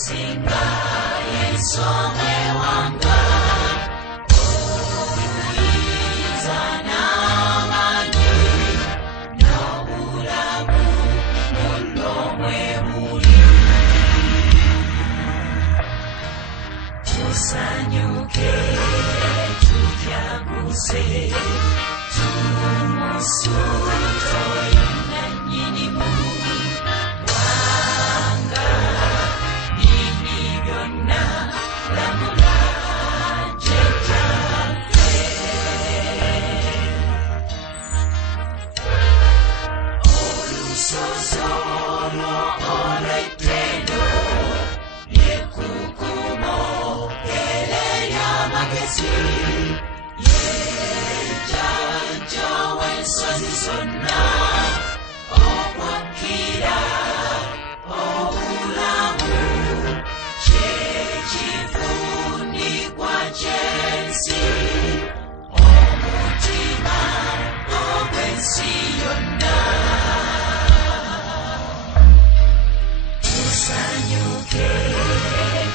Singa yensomwe wanga oyinza n'amaanyi n'obulamu muno mwe buli. Tusanyuke tujaguze tumusuto yenannyinimu wanga nini byonna lamula jjajjaffe. Olusozi olwo olw'ettendo lyekkukumo ery'amagezi jjajja w'ensozi zonna okwakira obulamu ky'ekivuunikwa ky'ensi omutima ogw'ensi yonna. Tusanyuke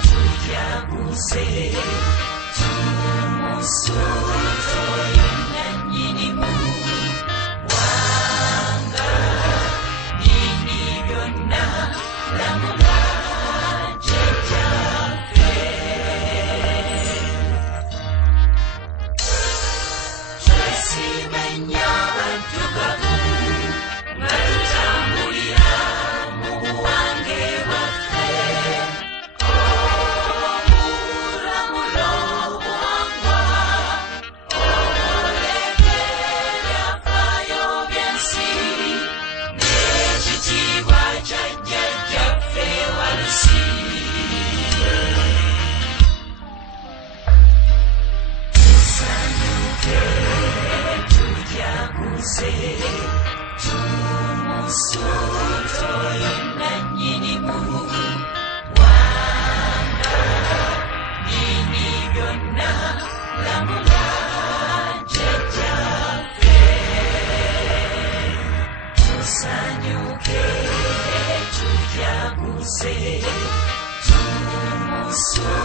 tujaguze tumusuto yenannyinimu wanga nini byonna lamula jjajjaffe. Twesimenya abaddugavu nga tutambulira mu buwange bwaffe obulamulo obuwangwa obuleete byafaayo by'ensi n'ekitiibwa kya jjajjaffe Walusi. Tusanyuke tujaguze tumusuto yenannyinimu wanga nini byonna lamula jjajjaffe. Tusanyuke tujaguze tumusuto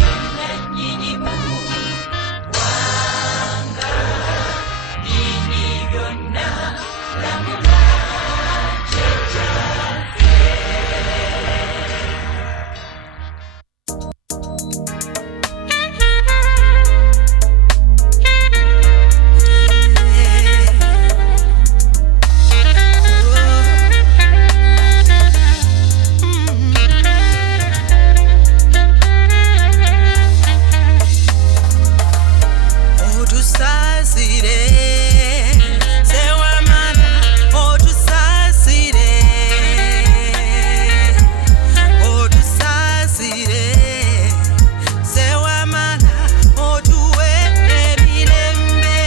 yenannyinimu wanga nini byonna lamula jjajjaffe. Otusasire sewamana otusasire otusasire sewamana otuwe emirembe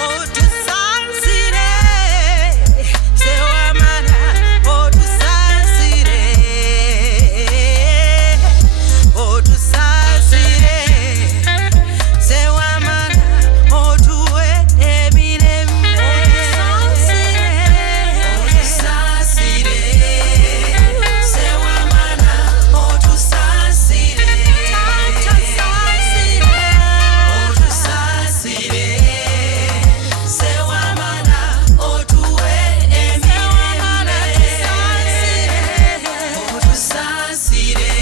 otusasire sewamana otusasire otusasire sewamana otuwe emirembe otusasire sewamana otusasire otusasire sewamana otuwe emirembe otusasire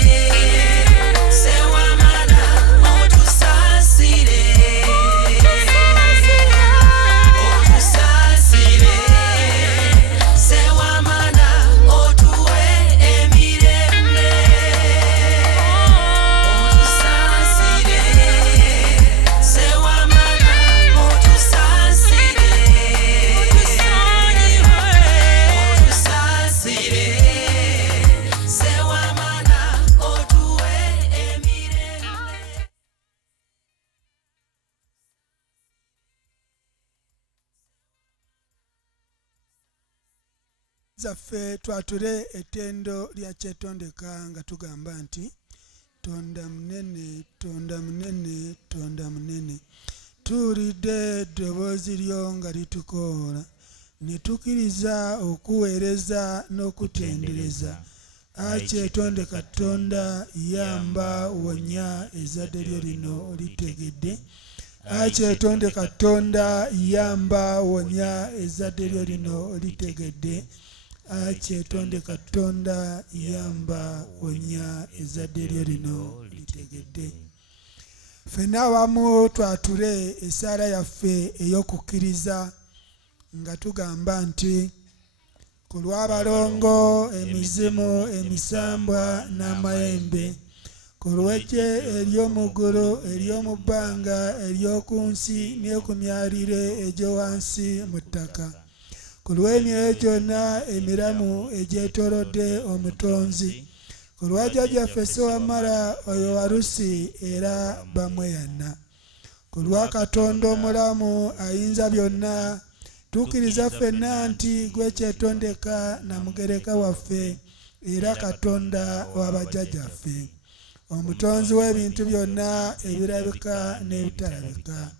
sewamana otusasire otusasire sewamana otuwe emirembe otusasire sewamana otusasire otusasire sewamana otuwe emirembe. zaffe twatule ettendo lya kyetondeka nga tugamba nti tonda munene tonda munene tonda munene. Tuwulidde eddoboozi lyo nga litukoola ne tukkiriza okuweereza n'okutendereza Akyetonde Katonda yamba wonya ezzadde lyo lino litegedde. Akyetonde Katonda yamba wonya ezzadde lyo lino litegedde. Akyetonde Katonda yamba wonya ezzadde lyo lino litegedde. Ffenna awamu twatule essaala yaffe ey'okukkiriza nga tugamba nti ku lw'abalongo, emizimu, emisambwa n'amayembe, ku lw'eggye ery'omu ggulu, ery'omu bbanga, ery'oku nsi ne ku myalire egy'o wansi mu ttaka, ku lw'emyoyo gyonna emiramu egyetoolodde omutonzi, ku lwa jjajjaffe Sewamala oyo walusi era bamweyana, ku lwa Katonda omulamu ayinza byonna, tukkiriza ffenna nti gwe kyetondeka na mugereka waffe era Katonda wa bajjajjaffe, omutonzi w'ebintu byonna ebirabika n'ebitalabika,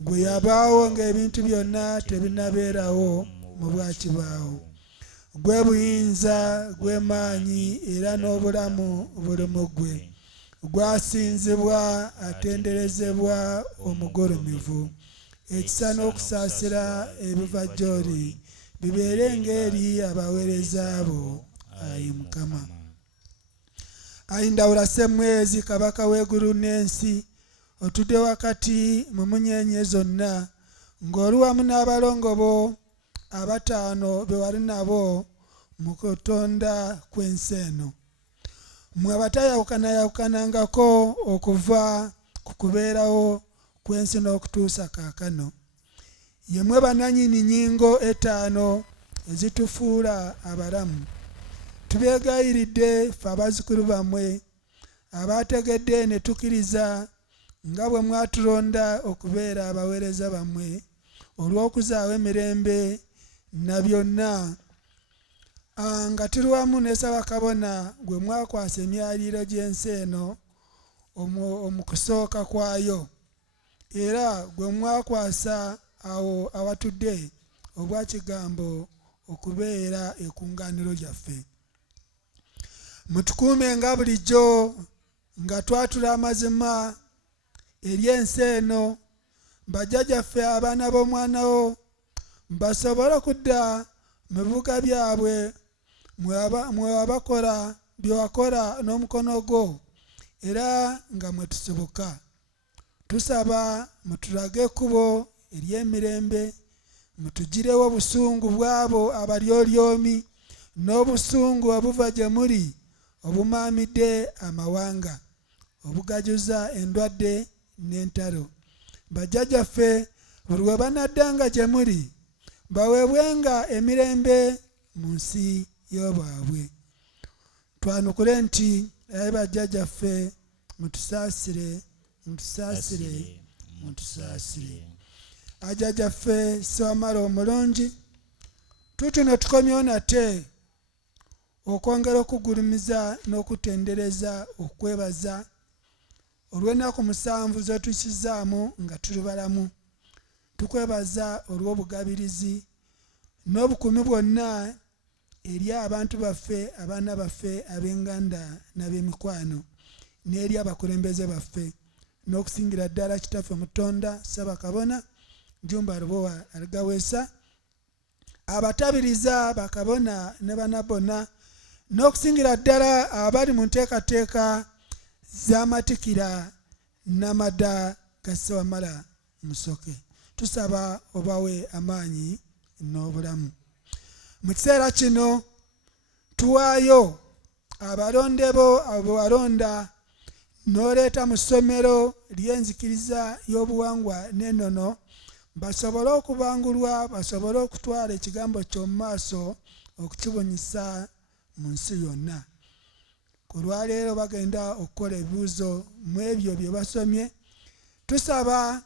gwe yabaawo ng'ebintu byonna tebinabeerawo mu bwakibaawo, gwe buyinza, gwe maanyi era n'obulamu buli mu ggwe, gwasinzibwa atenderezebwa omugulumivu. Ekisa n'okusaasira ebiva gy'oli bibeere ng'eri abaweereza abo. Ayi Mukama. Ayi Ndawula Ssemwezi, Kabaka w'eggulu n'ensi, otudde wakati mu munyeenye zonna, ng'oli wamu n'abalongo bo abataano be wali nabo mu kutonda kw'ensi eno. Mmwe abatayawukanayawukanangako okuva ku kubeerawo kw'ensi n'okutuusa kaakano. Ye mmwe bannannyini nnyingo etaano ezitufuula abalamu. Tubyegayiridde ffe abazzukulu bammwe abaategedde ne tukkiriza nga bwe mwatulonda okubeera abaweereza bammwe olw'okuzaawo emirembe na byonna, nga tuli wamu ne Ssabakabona gwe mwakwasa emyaliriro gy'ensi eno mu kusooka kwayo, era gwe mwakwasa awo awatudde obwakigambo okubeera ekkuŋŋaaniro lyaffe. Mutukuumenga bulijjo nga twatula amazima eri ensi eno, bajjajjaffe abaana b'omwana wo basobole okudda mu bibuga byabwe mwe wabakola bye wakola n'omukono gwo, era nga mwe tusibuka. Tusaba mutulage ekkubo ery'emirembe, mutugirewo obusungu bw'abo abalyolyomi n'obusungu obuva gye muli obumaamidde amawanga, obugajuza endwadde n'entalo. Bajjajjaffe buli we banaddanga gye muli baweebwenga emirembe mu nsi y'obwabwe. Twanukule nti ayi bajjajjaffe mutusaasire, mutusaasire, mutusaasire. Ajjajjaffe Sewamala omulungi, tutuno tukomyewo nate okwongera okugulumiza n'okutendereza okwebaza olw'ennaku 7 z'otusizzaamu nga tuli balamu. Tukwebaza olw'obugabirizi n'obukuumi bwonna eri abantu baffe, abaana baffe ab'enganda n'ab'emikwano, n'eri abakulembeze baffe, n'okusingira ddala Kitaffe Mutonda Ssabakabona Jjumba Lubowa Aligaweesa, abatabiriza bakabona ne bannabona, n'okusingira ddala abali mu nteekateeka z'amatikira n'amadda ga Ssewamala Musoke. Tusaba obawe amaanyi n'obulamu. Mu kiseera kino tuwaayo abalonde bo abo walonda n'oleeta mu ssomero ly'enzikiriza y'obuwangwa n'ennono, basobole okubangulwa, basobole okutwala ekigambo ky'omu maaso okukibunyisa mu nsi yonna. Ku lwaleero bagenda okukola ebibuuzo mu ebyo bye basomye. Tusaba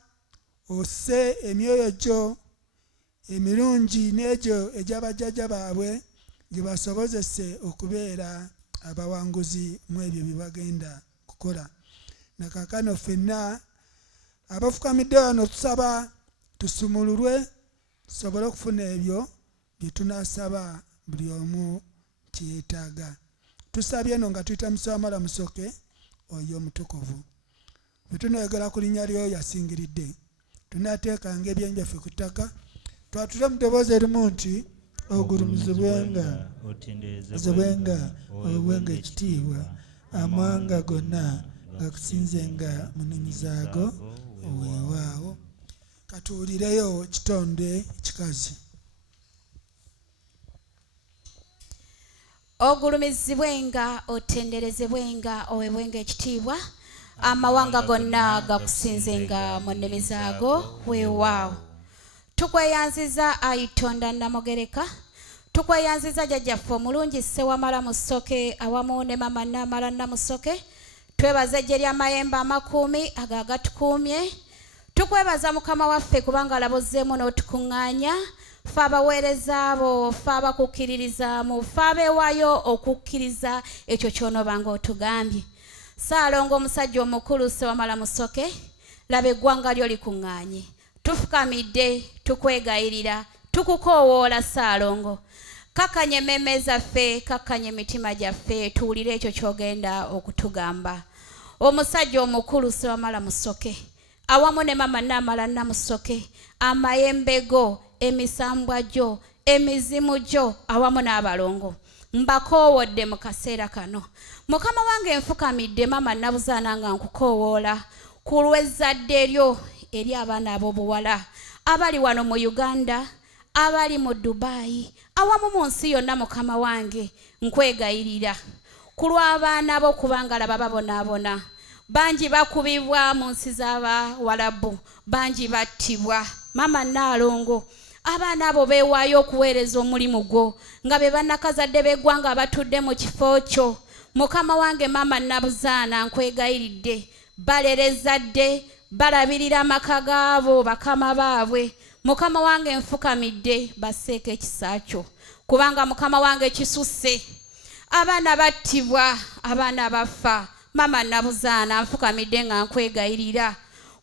osse emyoyo gyo emirungi n'egyo egy'abajjajja baabwe gye basobozese okubeera abawanguzi mu ebyo bye bagenda kukola. Na kaakano ffenna abafukamidde wano tusaba tusumululwe tusobole okufuna ebyo bye tunaasaba buli omu kye yeetaaga. tusabye no nga tuyita Musamala Musoke oyo omutukuvu. Bwe tunoyogera ku linnya lyo yasingiridde tunateekanga ebyenyi byaffe ku ttaka twatule mu ddoboozi erimu nti ogulumizibwenga ozibwenga owewenga ekitiibwa amawanga gonna gakusinzenga mu nnimi zaago oweewaawo. Katuwulireyo kitonde kikazi. Ogulumizibwenga otenderezebwenga owebwenga ekitiibwa amawanga gonna gakusinzenga mu nnimi zaago weewaawo. Tukweyanziza ayitonda Namugereka, tukweyanziza jjajjaffe omulungi Ssewamala Musoke awamu ne mama Namala Namusoke. Twebaza eggye ly'amayembe amakuumi ago agatukuumye. Tukwebaza Mukama waffe kubanga alabozzeemu n'otukuŋŋaanya. Ffe abaweereza abo, ffe abakukkiririzaamu, ffe abeewaayo okukkiriza ekyo ky'onooba ng'otugambye. Ssaalongo omusajja omukulu Ssewamala Musoke, laba eggwanga lyo likuŋŋaanye. Tufukamidde tukwegayirira tukukoowoola Ssaalongo. Kakkanya emmeme zaffe, kakkanya emitima gyaffe tuwulire ekyo ky'ogenda okutugamba. Omusajja omukulu Ssewamala Musoke awamu ne mama Namala Namusoke, amayembe go, emisambwa gyo, emizimu gyo awamu n'abalongo mbakoowodde mu kaseera kano. Mukama wange nfukamidde mama Nabuzaana nga nkukoowoola ku lw'ezzadde lyo eri abaana ab'obuwala abali wano mu Uganda, abali mu Dubai, awamu mu nsi yonna. Mukama wange nkwegayirira ku lw'abaana bo kubanga laba babonaabona. Bangi bakubibwa mu nsi z'Abawalabu, bangi battibwa. Mama Naalongo, abaana abo beewaayo okuweereza omulimu gwo nga be bannakazadde b'eggwanga abatudde mu kifo kyo. Mukama wange mama Nabuzaana nkwegayiridde balera ezzadde, balabirira amaka gaabo bakama baabwe. Mukama wange nfukamidde basseeko ekisa kyo kubanga Mukama wange kisusse. Abaana battibwa, abaana bafa. Mama Nabuzaana nfukamidde nga nkwegayirira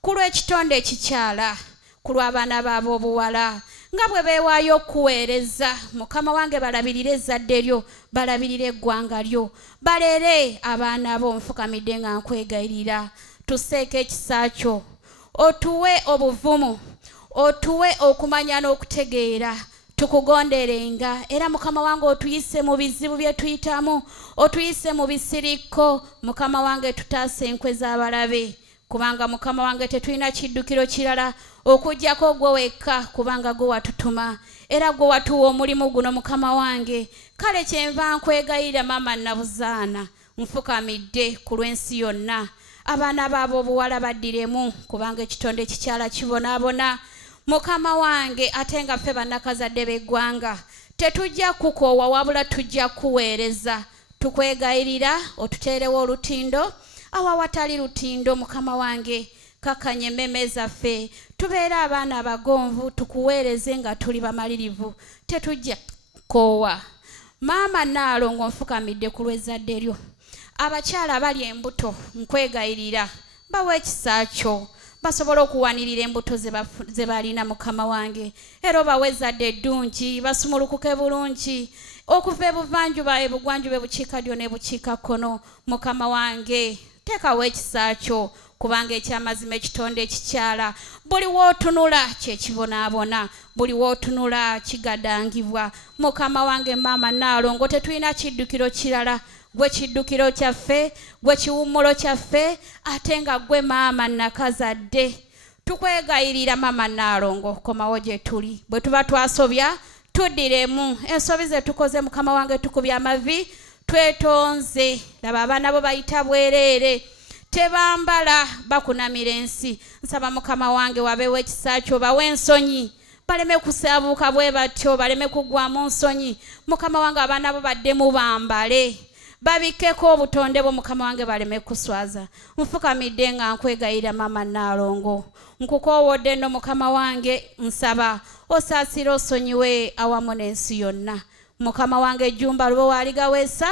ku lw'ekitonde ekikyala, ku lw'abaana b'ab'obuwala nga bwe beewaayo okuweereza. Mukama wange balabirire ezzadde lyo, balabirire eggwanga lyo, balere abaana bo. Nfukamidde nga nkwegayirira tusseeko ekisa kyo, otuwe obuvumu, otuwe okumanya n'okutegeera, tukugonderenga. Era Mukama wange otuyise mu bizibu bye tuyitamu, otuyise mu bisirikko. Mukama wange tutaase enkwe z'abalabe kubanga Mukama wange tetulina kiddukiro kirala okuggyako gwe wekka kubanga gwe watutuma era gwe watuwa omulimu guno. Mukama wange kale kyenva nkwegayirira mama Nabuzaana nfukamidde ku lw'ensi yonna. Abaana b'ab'obuwala baddiremu kubanga ekitonde ekikyala kibonaabona. Mukama wange ate nga ffe bannakazadde b'eggwanga tetujja kukoowa wabula tujja kuweereza. Tukwegayirira otuteerewo olutindo awawatali lutindo. Mukama wange kakkanya emmeme zaffe tubeere abaana abagonvu, tukuweereze nga tuli bamalirivu, tetujja koowa. Maama Naalongo nfukamidde ku lw'ezzadde lyo. Abakyala abali embuto nkwegayirira bawe ekisa kyo basobola okuwanirira embuto ze balina. Mukama wange era bawe ezzadde eddungi, basumulukuke bulungi okuva ebuvanjuba, ebugwanjuba, ebukiikaddyo n'ebukiikakkono. Mukama wange teekawo ekisa kyo kubanga ekyamazima ekitonde ekikyala buli wootunula kyekibonaabona, buli wootunula kigadangibwa. Mukama wange maama Naalongo tetulina kiddukiro kirala, gwe kiddukiro kyaffe, gwe kiwummulo kyaffe, ate nga gwe maama nakazadde. Tukwegayirira maama Naalongo komawo gye tuli, bwe tuba twasobya tuddiremu. Ensobi ze tukoze Mukama wange tukubye amavi, twetonze. Laba abaana bo bayita bwereere, tebambala, bakunamira ensi. Nsaba Mukama wange wabeewo ekisa kyo, bawe ensonyi, baleme kusaabuuka bwe batyo, baleme kuggwamu nsonyi. Mukama wange abaana bo baddemu bambale, babikkeko obutonde bwo. Mukama wange baleme kuswaza. Nfukamidde nga nkwegayirira maama Naalongo, nkukoowodde nno Mukama wange, nsaba osaasire osonyiwe awamu n'ensi yonna. Mukama wange ejjumba lwe waaligaweesa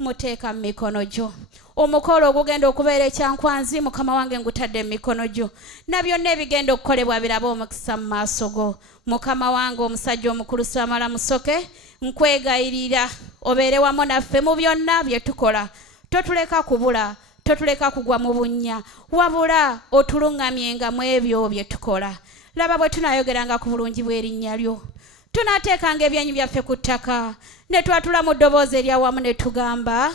muteeka mu mikono gyo. Omukolo ogugenda okubeera ekyankwanzi mukama wange ngutadde mu mikono gyo. Na byonna ebigenda okukolebwa biraba omukisa mu maaso go. Mukama wange omusajja omukulu Samala Musoke, nkwegayirira obeere wamu naffe mu byonna bye tukola. Totuleka kubula, totuleka kugwa mu bunnya, wabula otuluŋŋamyenga mu ebyo bye tukola. Laba bwe tunaayogeranga ku bulungi bw'erinnya lyo. Tunaateekanga ebyenyi byaffe ku ttaka ne twatula mu ddoboozi eryawamu ne tugamba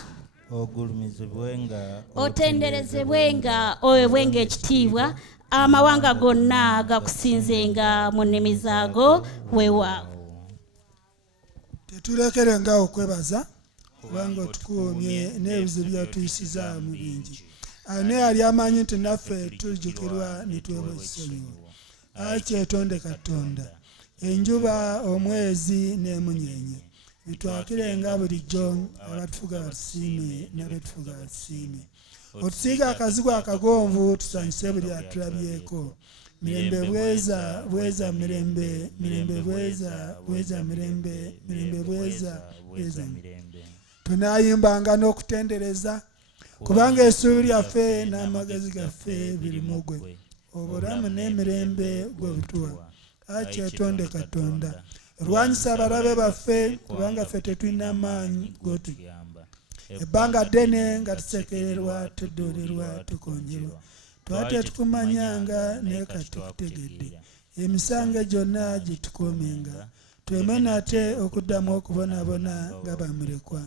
ogulumizibwenga otenderezebwenga owebwenga ekitiibwa amawanga gonna gakusinzenga mu nnimi zaago weewaawo. Tetulekerenga okwebaza kubanga otukuumye n'ebizibu by'otuyisiza mu bingi. Naye yali amanyi nti naffe tujjukirwa ne twebwa essanyu. Ayi kyetonde Katonda, enjuba, omwezi n'emunyeenye bitwakirenga bulijjo abatufuga batusiime n'abetufuga batusiime. Otusiiga akazigo akagonvu tusanyuse buli atulabyeko. Mirembe bweza bweza mirembe, mirembe bweza bweza mirembe, mirembe bweza bweza mirembe. Tunaayimbanga n'okutendereza kubanga essuubi lyaffe n'amagezi gaffe biri mu ggwe. Obulamu n'emirembe gwe butuwa. Ayi kyetonde Katonda, lwanyisa abalabe baffe kubanga ffe tetulina maanyi g'otuyamba. Ebbanga ddene nga tusekererwa, tudduulirwa, tukonjerwa. Twali tetukumanyanga naye kati tukutegedde. Emisango gyonna gye tukuumenga. Tweme nate okuddamu okubonaabona nga bamulekwa.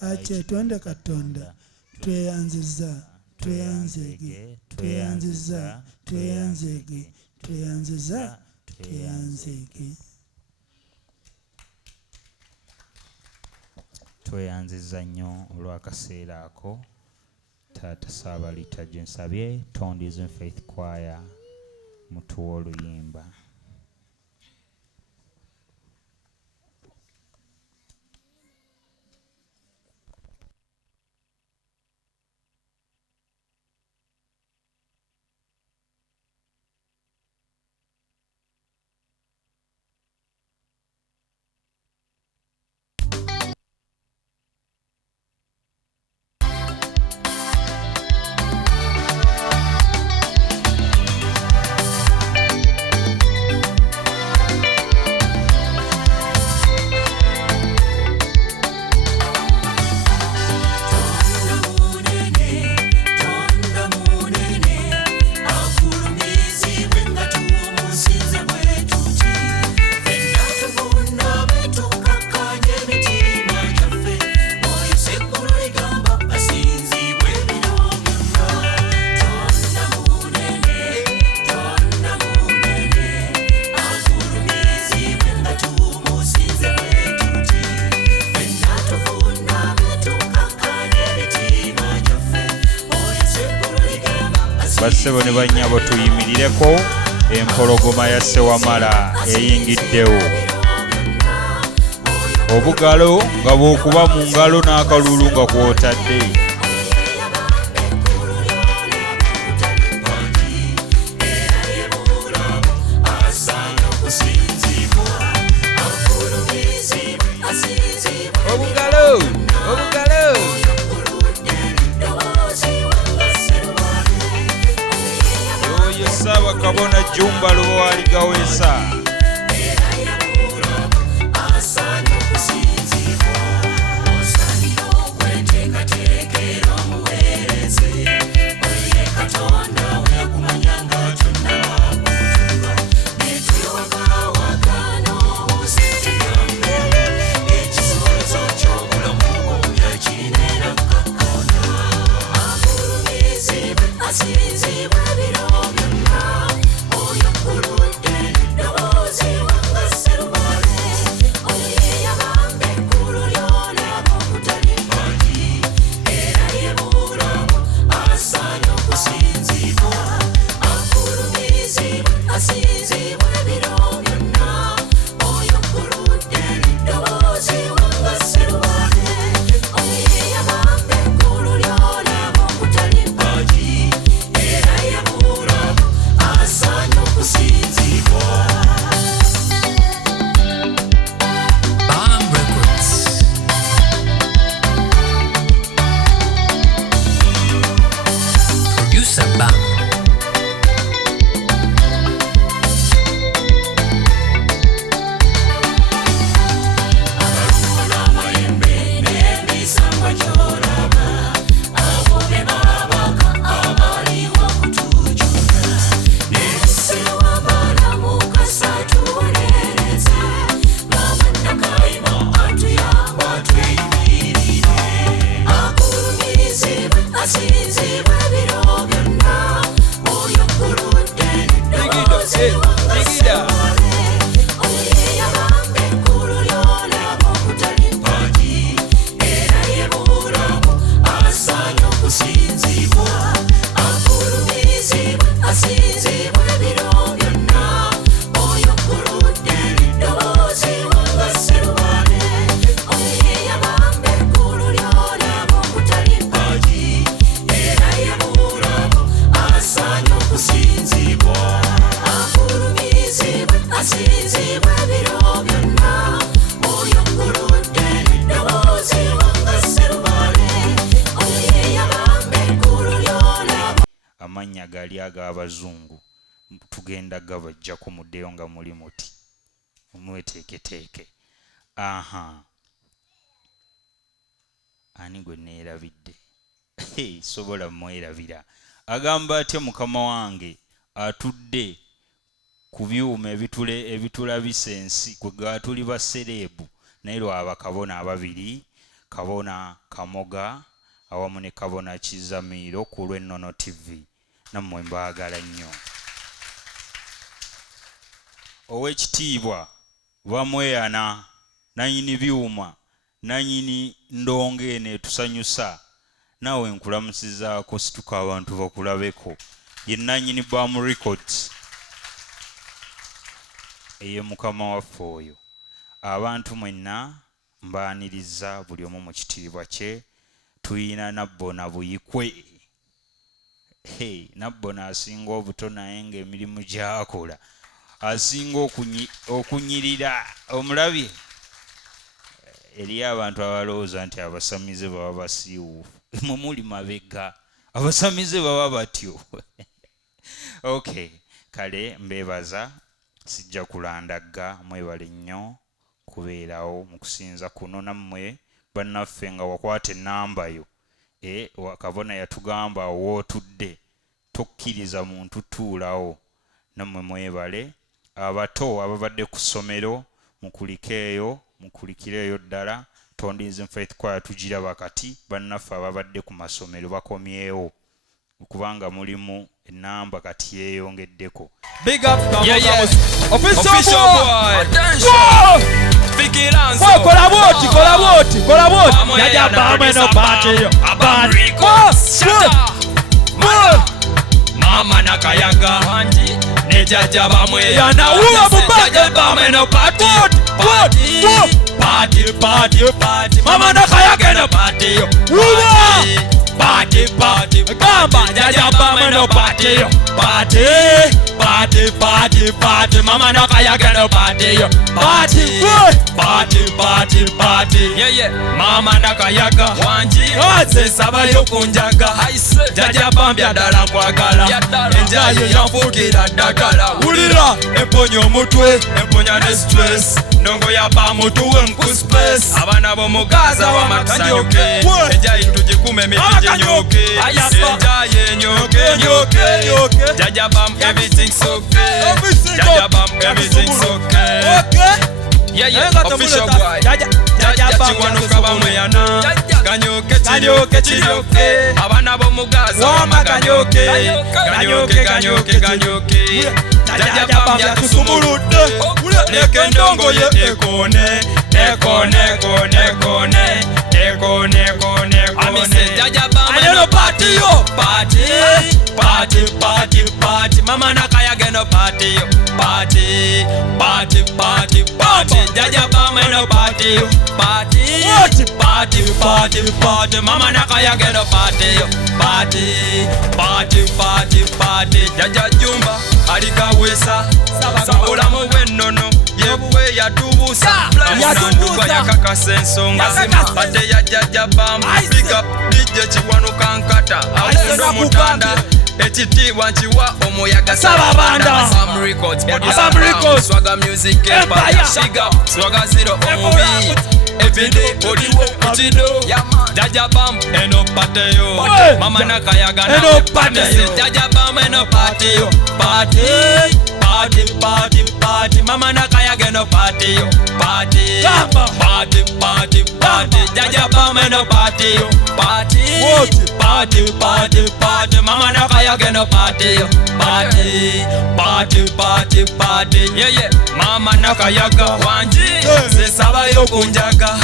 Ayi kyetonde Katonda, tweyanziza, tweyanzeege, tweyanziza, tweyanzeege, tweyanziza, tweyanzeege. tweyanziza nnyo olw'akaseera ako. Taata Saabalita gye nsabye Tondies Faith Choir mutuwa oluyimba. Bassebo ne bannyabo tuyimirireko empologoma ya Sewamala eyingiddewo. Obugalo nga bw'okuba mu ngalo n'akalulu nga kw'otadde. Obugalo, obugalo. Kabona Jumba Luwali Gawesa. asinzibwa ebiro byonna oyo kuludde n'eddoboozi wangaserwale oyo yeyabamba ekkulu ly'olaba okutali mpaji era yebuulamo asaanye okusinzibwa afulumizibwa asinzibwa ebiro byonna oyo kuludde n'eddoboozi wangaserwale oyo yeyabamba ekkulu ly'olaba okutali mpaji era yebuulamo asaanye okusinzibwa afulumizibwa asinzibwa ebiro byonna oyo kuludde n'eddoboozi wangaserwale oyo yeyabamba ekkulu ly'olaba. Amannya gali ag'abazungu tugenda gabajjako muddeyo nga muli muti mweteeketeeke. Ani gwe neerabidde? Sobola mwerabira. Agamba atya mukama wange atudde ku byuma ebitulabisa ensi kwe gatuli basereebu naye lwaba kabona ababiri, kabona Kamoga awamu ne kabona Kizamiiro ku lw'Ennono TV. Nammwe mbaagala nnyo. Owekitiibwa Bamweyana nanyini byuma nanyini ndongo eno etusanyusa naawe nkulamusizaako situka abantu bakulabeko ye nanyini Bam Records eye mukama waffe oyo. Abantu mwenna mbaaniriza buli omu mu kitiibwa kye. Tuyina Nabbona Buyikwe. Nabbona asinga obuto naye ng'emirimu gy'akola asinga okunyirira. Omulabye eriyo abantu abalowooza nti abasamize baba basiiwuufu. Mwe muli mabega, abasamize baba batyo. Okay, kale mbeebaza, sijja kulandagga. Mwebale nnyo kubeerawo mu kusinza kuno. Nammwe bannaffe nga wakwata ennamba yo kabona yatugamba wootudde tokkiriza muntu tuulawo. Nammwe mwebale. Abato ababadde ku ssomero mukulikireeyo ddala. Tondies Faith Choir tugiraba kati. Bannaffe ababadde ku masomero bakomyewo kubanga mulimu ennamba kati yeeyongeddeko. Big up Official boy. Attention. Fikiranzo. Kola boti. Jaja bamwe no party. Bam Records. Mama Nakayaga. Ne jaja Bamweyana. Uwa bubaka. Jaja bamwe no party. Party. Mama Nakayaga no party. Uwa. Party. Gamba jaja bamwe no party. Party. Mama Nakayaga no party. Party. Yeah. Mama Nakayaga. Wanji. Sabayo kunjaga. Jaja bambya ddala nkwagala. Enjayi yanfuukira ddagala. Wulira. Emponya omutwe. Emponya ne stress. Ndongo yapa mutuwe nku space. Abana b'omugaza w'amakusanyuke. Enjayi tugikume emiti gyenyoke. Enjayi enyoke. Jaja bam everything's okay. Jaja bam everything's okay. Yeah. Official boy. Jaja Chiwanuka Bamweyana. Ganyoke kiryoke. Abana b'omugaza w'amaganyoke. Ganyoke. Jaja bam yatusumuludde. Leka endongo ye ekone. Amise Jaja bam no party yo. Party. Mama Nakayaga no party yo. Party. Jaja bam no party yo. Party. Mama Nakayaga no party yo. Party. Jaja Jumba alikawesa. Sabulamu bw'ennono yebuwe yatubuusa. Nanduga yakakasa ensonga. Ate ya Jaja Bam. Big up DJ Kiwanuka Nkata. Awundo mutanda. Ekitiibwa nkiwa omuyaga Sababanda. Bam Records. Swagger Music Empire. Big up Swagger Zero omubi. Everyday oliwo kukido. Jaja Bam eno pateyo. Mama Nakayaga Eno pateyo. Jaja Bam eno pateyo. Party. Mama Nakayaga no party yo. Party. Jaja Bam no party yo. Party. party, party, party. Mama nakaya geno party, party, party, party, party. Yeah, yeah. Mama nakaya ga wanji, sesaba yokunjaga.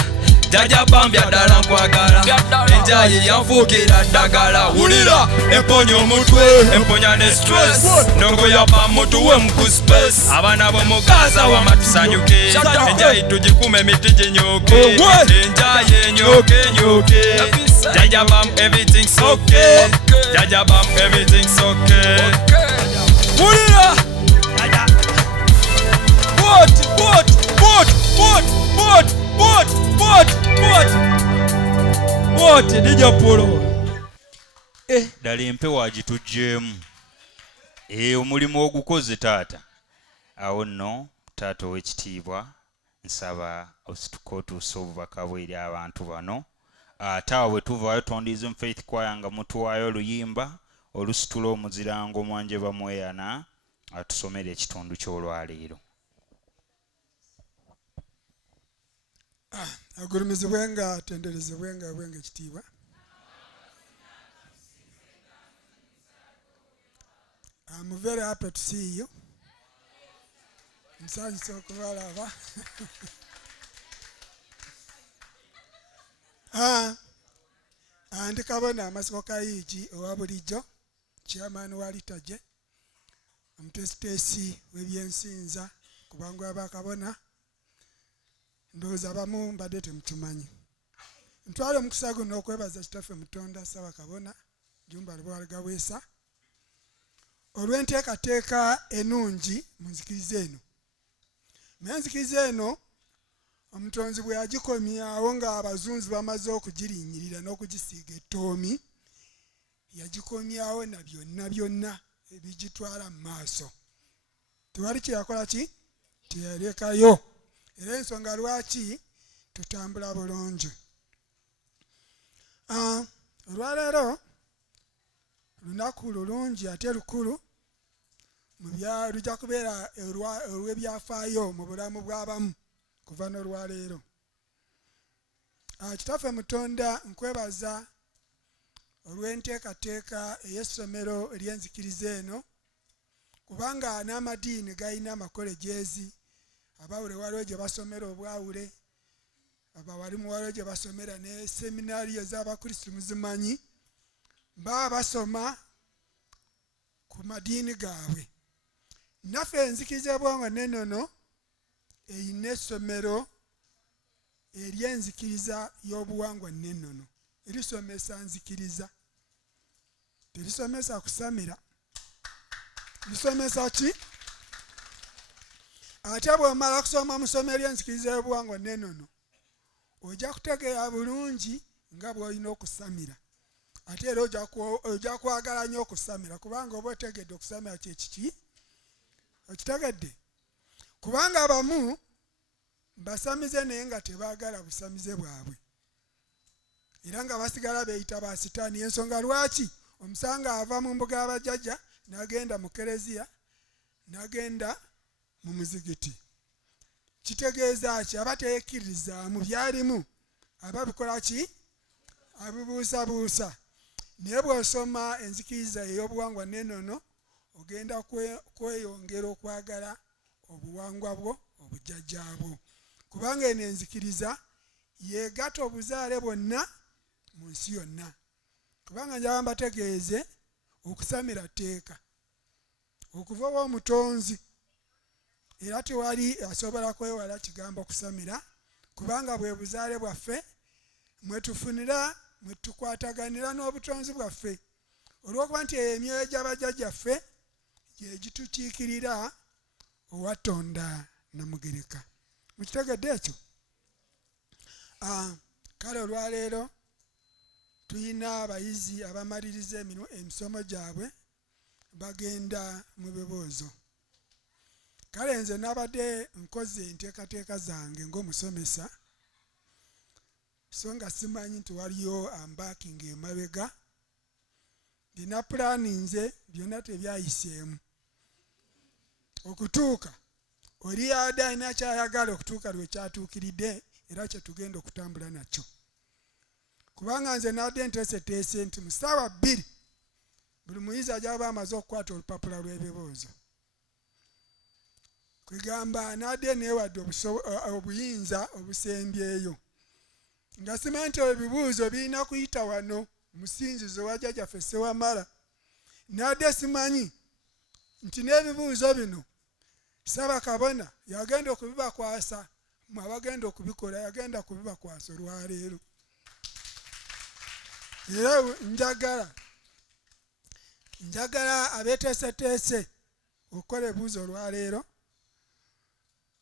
Jaja bambya ddala nkwagala enjayi yanfuukira ddagala wulira emponya omutwe emponya ne stress nongoya pamutuwe muku space abaana b'omugaza wama tusanyuke enjayi tugikume emiti ginyooke enjayi enyooke Jaja bam everything's okay Jaja bam everything's okay wulira What DJ Polo ddala empewo agituggyeemu omulimu ogukoze taata awo nno taata ow'ekitiibwa nsaba osituka otuusa obubaka bwe eri abantu bano ate awo bwe tuvaayo Tondiism Faith Choir nga mutuwaayo oluyimba olusitula omuzirango omwanje bamweyana atusomera ekitundu ky'olwaleero. agulumizibwenga atenderezebwenga bwenga ekitiibwa. I'm very happy to see you. Nsanyuse okubalaba. Ndi kabona Amasiko Kayigi owa bulijjo chairman wa Litaje omutesitesi w'ebyensinza ku bangu abakabona ndowooza abamu mbadde temutumanyi. Ntwala omukisa guno okwebaza kitaffe Mutonda Ssaba Kabona Jumba Lubwagaweesa olw'enteekateeka ennungi mu nzikiriza eno. Naye enzikiriza eno omutonzi bwe yagikomyawo nga abazunzi bamaze okugirinnyirira n'okugisiiga ettoomi yagikomyawo na byonna ebigitwala mu maaso. Tewali kye yakola ki teyalekayo. Era ensonga lwaki tutambula bulungi. Olwaleero lunaku lulungi ate lukulu lujja kubeera olw'ebyafaayo mu bulamu bw'abamu kuva n'olwaleero. Kitaffe Mutonda nkwebaza olw'enteekateeka ey'essomero ery'enzikiriza eno kubanga n'amadiini galina amakolejeezi abawule waliwo gye basomera obwawule abawalimu waliwo gye basomera ne seminaari ez'abakristu muzimanyi baba basoma ku madiini gaabwe. Naffe enzikiriza bwanga n'ennono eyina essomero ery'enzikiriza y'obuwangwa n'ennono erisomesa nzikiriza terisomesa kusamira lisomesa ki? Ate bw'omala kusoma mu ssomero ly'enzikiriza y'obuwangwa n'ennono ojja kutegeera bulungi nga bw'olina okusamira ate era ojja kwagala nnyo okusamira kubanga oba otegedde okusamira kyekiki okitegedde kubanga abamu basamize naye nga tebaagala busamize bwabwe era nga basigala beeyita ba sitaani. Ensonga lwaki omusanga ava mu mbuga y'abajjajja n'agenda mu kereziya n'agenda mu muzigiti. Kitegeeza ki? Aba teyekkiririzaamu byalimu aba bikola ki? Abibuusabuusa. Naye bw'osoma enzikiriza ey'obuwangwa n'ennono ogenda kweyongera okwagala obuwangwa bwo obujjajjaabwo kubanga eno enzikiriza yeegatta obuzaale bwonna mu nsi yonna kubanga njaba mbategeeze okusamira tteeka okuva w'omutonzi era tewali asobola kwewala kigambo okusamira kubanga bwe buzaale bwaffe mwe tufunira mwe tukwataganira n'obutonzi bwaffe olw'okuba nti emyoyo gy'abajjajjaffe gye gitukiikirira owatonda Namugereka. Mukitegedde ekyo? Kale olwaleero tulina abayizi abamaliriza emisomo gyabwe bagenda mu bibuuzo. Kale nze nabadde nkoze enteekateeka zange ng'omusomesa so nga simanyi nti waliyo ambakinga emabega ndina pulaani nze byonna tebyayiseemu okutuuka oli yada alina kyayagala okutuuka lwe kyatuukiridde era kye tugenda okutambula nakyo. kubanga nze nadde nteeseteese nti mu ssaawa 2 buli muyizi ajaba amaze okukwata olupapula lw'ebibuuzo kwegamba nadde neewadde obuyinza obusembyeyo nga simanyi nti ebibuuzo birina kuyita wano musinzizo wa jjajjaffe Ssewamala nadde simanyi nti n'ebibuuzo bino Ssaabakabona yagenda okubibakwasa mu abagenda okubikola yagenda kubibakwasa olwaleero era njagala abeeteeseteese okukola ebibuuzo olwaleero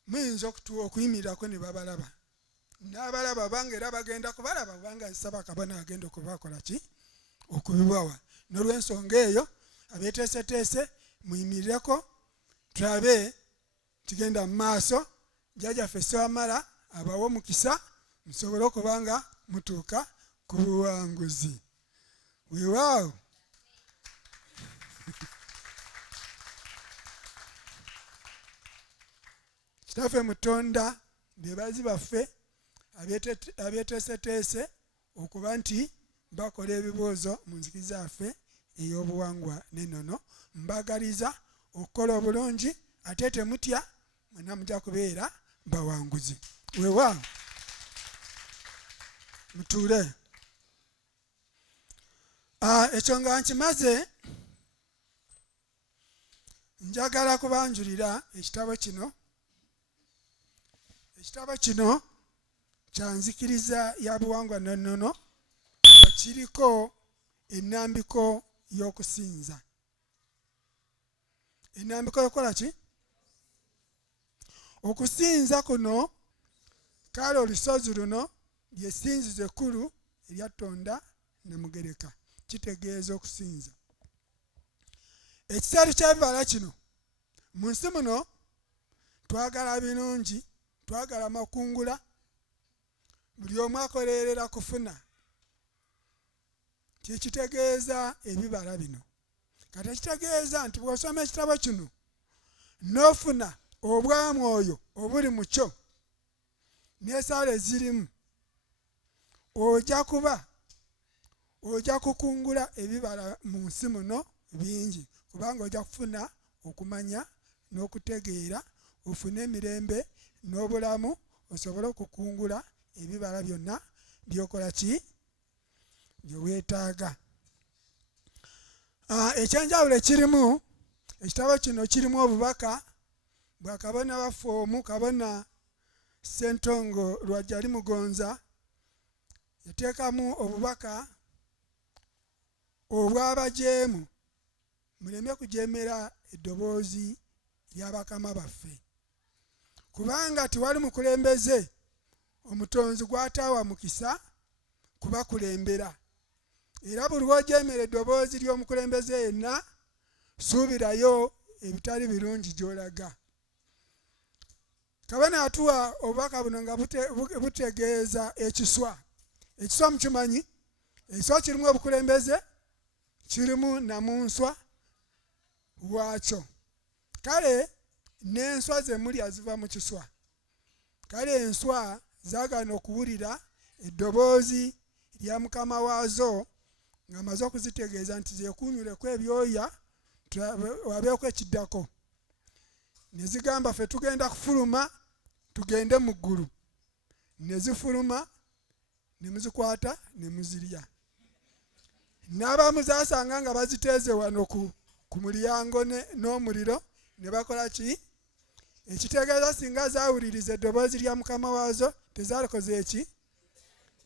muyinza okuyimirirako ne babalaba n'abalaba banga era bagenda kubalaba kubanga Ssaabakabona agenda okubakola ki okubibawa n'olw'ensonga eyo abeeteeseteese muyimirireko tulabe tugenda mu maaso jjajjaffe Ssewamala abawe omukisa musobole okubanga mutuuka ku buwanguzi weewaawo Kitaffe Mutonda bebazi baffe abeeteeseteese okuba nti bakola ebibuuzo mu nzikiriza yaffe ey'obuwangwa n'ennono mbagaliza okukola obulungi ate temutya mwena mujja kubeera bawanguzi weewaawo mutuule ekyo nga nkimaze njagala kubanjulira ekitabo kino kya nzikiriza ya buwangwa n'ennono kiriko ennambiko y'okusinza ennambiko y'okukola ki okusinza kuno kale olusozi luno ly'essinzizo ekkulu erya Ttonda ne Mugereka kitegeeza okusinza ekiseera ky'ebibala kino mu nsi muno twagala birungi twagala makungula buli omu akolerera kufuna kyekitegeeza ebibala bino kati ekitegeeza nti bw'osoma ekitabo kino n'ofuna obwamwoyo obuli mu kyo n'esaala ezirimu ojja kukungula ebibala mu nsi muno bingi kubanga ojja kufuna okumanya n'okutegeera ofune emirembe n'obulamu osobole okukungula ebibala byonna byokola ki byeweetaaga ekyenjawulo ekirimu ekitabo kino kirimu obubaka bwa kabona waffe omu kabona Ssentongo Lwajjali Mugonza yateekamu obubaka obw'abajeemu muleme kujeemera eddoboozi ly'abakama baffe kubanga tiwali mukulembeze omutonzi gw'ataawa mukisa kubakulembera era buli lw'ojeemera eddoboozi ly'omukulembeze yenna suubirayo ebitali birungi gy'olaga kabona atuwa obubaka buno nga butegeeza ekiswa mukimanyi ekiswa kirimu obukulembeze kirimu namunswa waakyo kale n'enswa zemulya ziva mu kiswa kale enswa zaagana okuwulira eddoboozi lya mukama waazo ng'amaze okuzitegeeza nti zeekuunyuleko ebyoya wabeeko ekiddako ne zigamba ffe tugenda kufuluma tugende mu ggulu ne zifuluma ne muzikwata ne muzirya n'abamu zaasanga nga baziteeze wano ku mulyango n'omuliro ne bakola ki ekitegeeza singa zaawuliriza eddoboozi lya mukama waazo tezaalikoze eki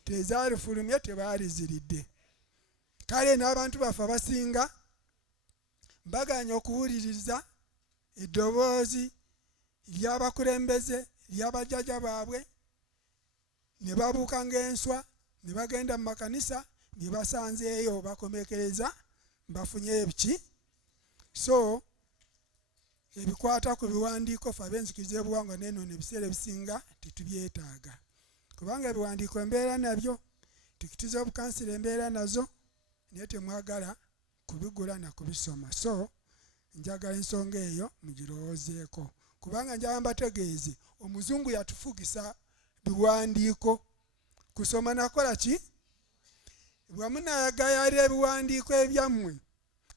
tezaalifulumye tebaaliziridde kale n'abantu baffe abasinga baganya okuwuliriza eddoboozi ly'abakulembeze ly'abajjajja baabwe ne babuuka ng'enswa ne bagenda mu makanisa bye basanzeeyo bakomekereza bafunye ebiki so ebikwata ku biwandiiko ffe ab'enzikiriza y'obuwangwa n'ennono ebiseera ebisinga tetubyetaaga kubanga ebiwandiiko embeera nabyo tikiti z'obukansila embeera nazo naye temwagala kubigula na kubisoma so njagala ensonga eyo mugirowoozeeko kubanga njagala mbategeeze omuzungu yatufugisa biwandiiko kusoma nakola ki bwamunayagayala ebiwandiiko ebyammwe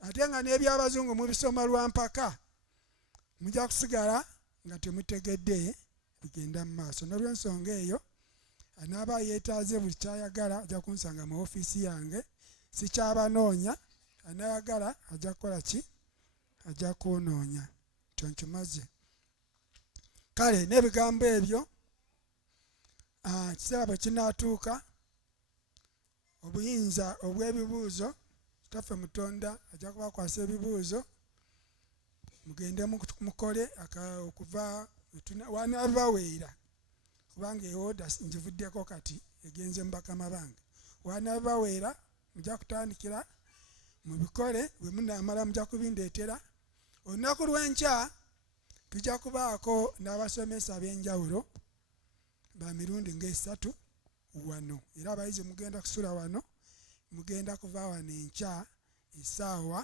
ate nga n'ebyabazungu mubisoma lwampaka mujja kusigala nga temutegedde bigenda mu maaso. N'olw'ensonga eyo anaaba yeetaaze buli kyayagala ajja kunsanga mu ofiisi yange, sikyabanoonya. Anayagala ajja kukola ki? Ajja kunoonya. Kyo nkimaze. Kale n'ebigambo ebyo kiseera bwe kinaatuuka obuyinza obw'ebibuuzo Kitaffe Mutonda ajja kubakwasa ebibuuzo mugende mukole okuva wanabaweera kubanga eoda ngivuddeko kati egenze mu bakama bange. Wanabaweera mujja kutandikira mu bikole bwe munaamala mujja kubindeetera. Olunaku lw'enkya tujja kubaako n'abasomesa ab'enjawulo ba mirundi ng'esatu wano era abayizi mugenda kusula wano, mugenda kuva wano enkya essaawa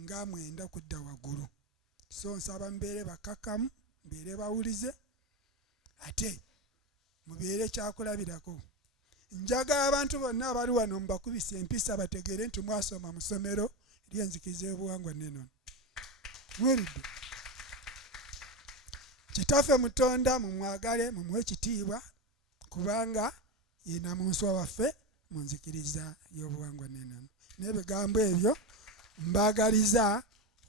nga 9 kudda waggulu. So nsaba mubeere bakakamu, mubeere bawulize ate mubeere kyakulabirako. Njagala abantu bonna abali wano mbakubisa empisa bategeere nti mwasoma mu ssomero ly'enzikiriza y'obuwangwa n'ennono. Mwulidde? Kitaffe Mutonda mumwagale, mumuwe ekitiibwa kubanga ye Namunswa waffe mu nzikiriza y'obuwangwa n'ennono. N'ebigambo ebyo mbaagaliza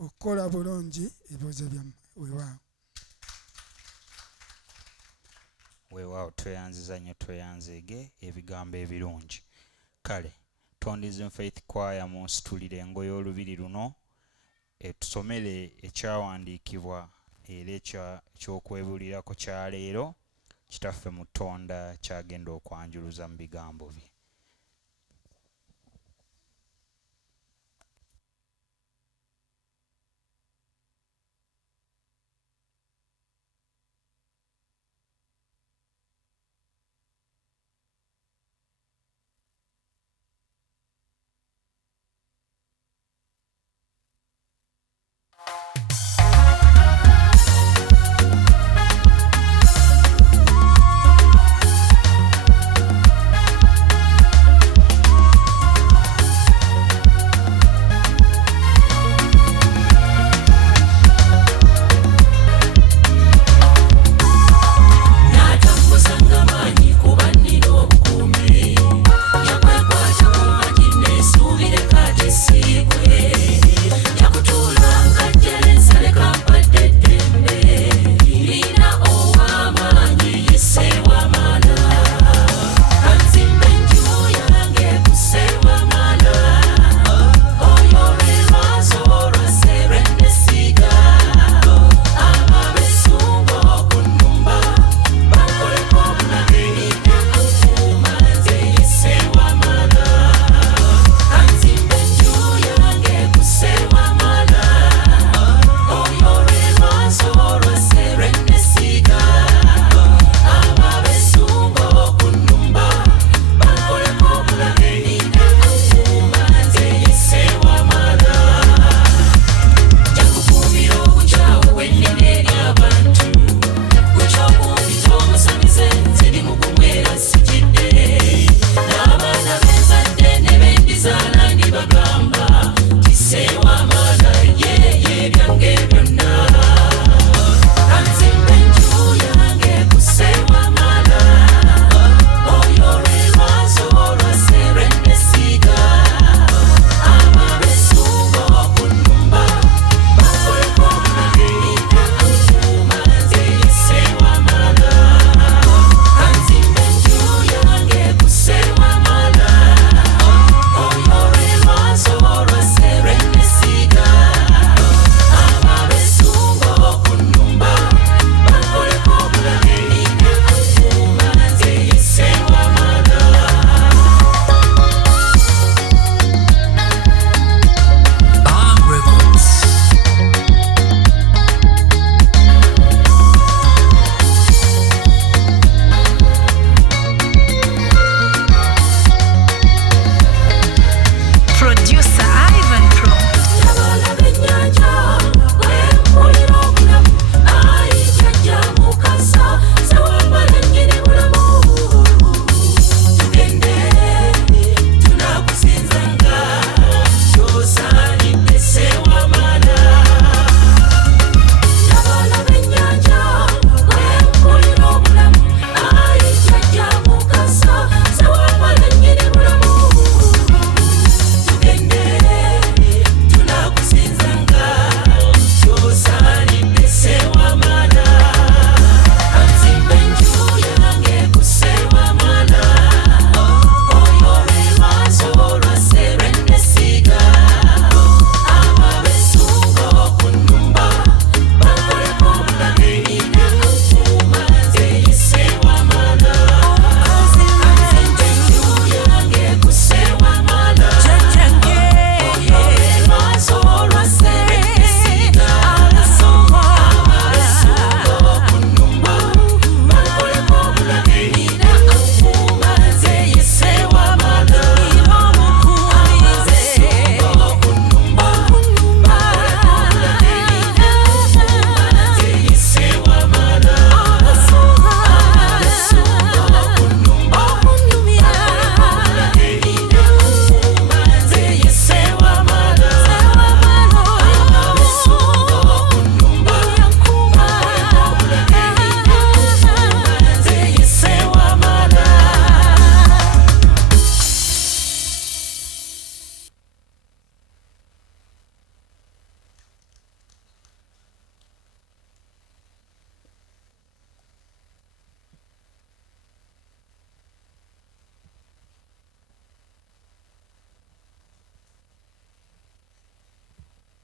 okukola bulungi ebibuuzo byammwe. Weewaawo. Weewaawo, tweyanziza nnyo, tweyanzeege ebigambo ebirungi. Kale Tondizen Faith Choir munsitulire engoye olubiri luno tusomere ekyawandiikibwa era ekyokwebulirako kya leero Kitaffe Mutonda kyagenda okwanjuluza mu bigambo bye.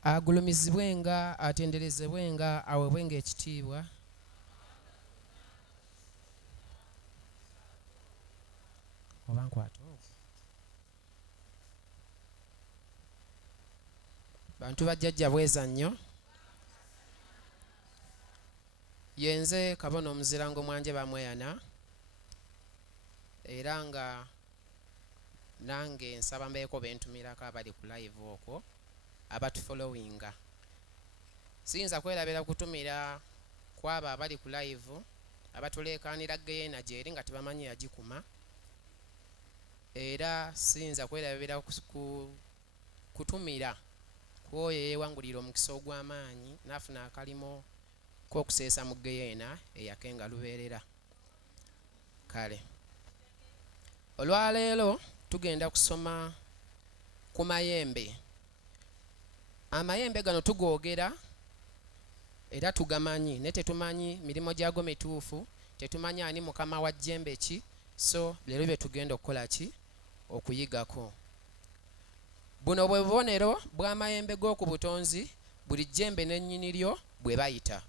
agulumizibwenga atenderezebwenga awebwenga ekitiibwa. Obankwata bantu bajjajja bweza nnyo. Yenze kabona omuzirango mwanje bamweyana era nga nange nsaba mbeeko bentumirako abali ku live okwo abatufollowinga. Siyinza kwerabira kutumira kwabo abali ku live abatulekanira geyeena gyeri nga tebamanyi yagikuma, era siyinza kwerabira kutumira kwoyo yeewangulira omukisa ogw'amaanyi n'afuna akalimo k'okuseesa mu geyeena eyakenga lubeerera. Kale olwaleero tugenda kusoma ku mayembe. Amayembe gano tugoogera era tugamanyi naye tetumanyi mirimo gyago mituufu, tetumanyi ani mukama wa jjembe ki, so leero bye tugenda okukola ki okuyigako. Buno bwe bubonero bw'amayembe g'oku butonzi buli jjembe n'ennyini lyo bwe bayita.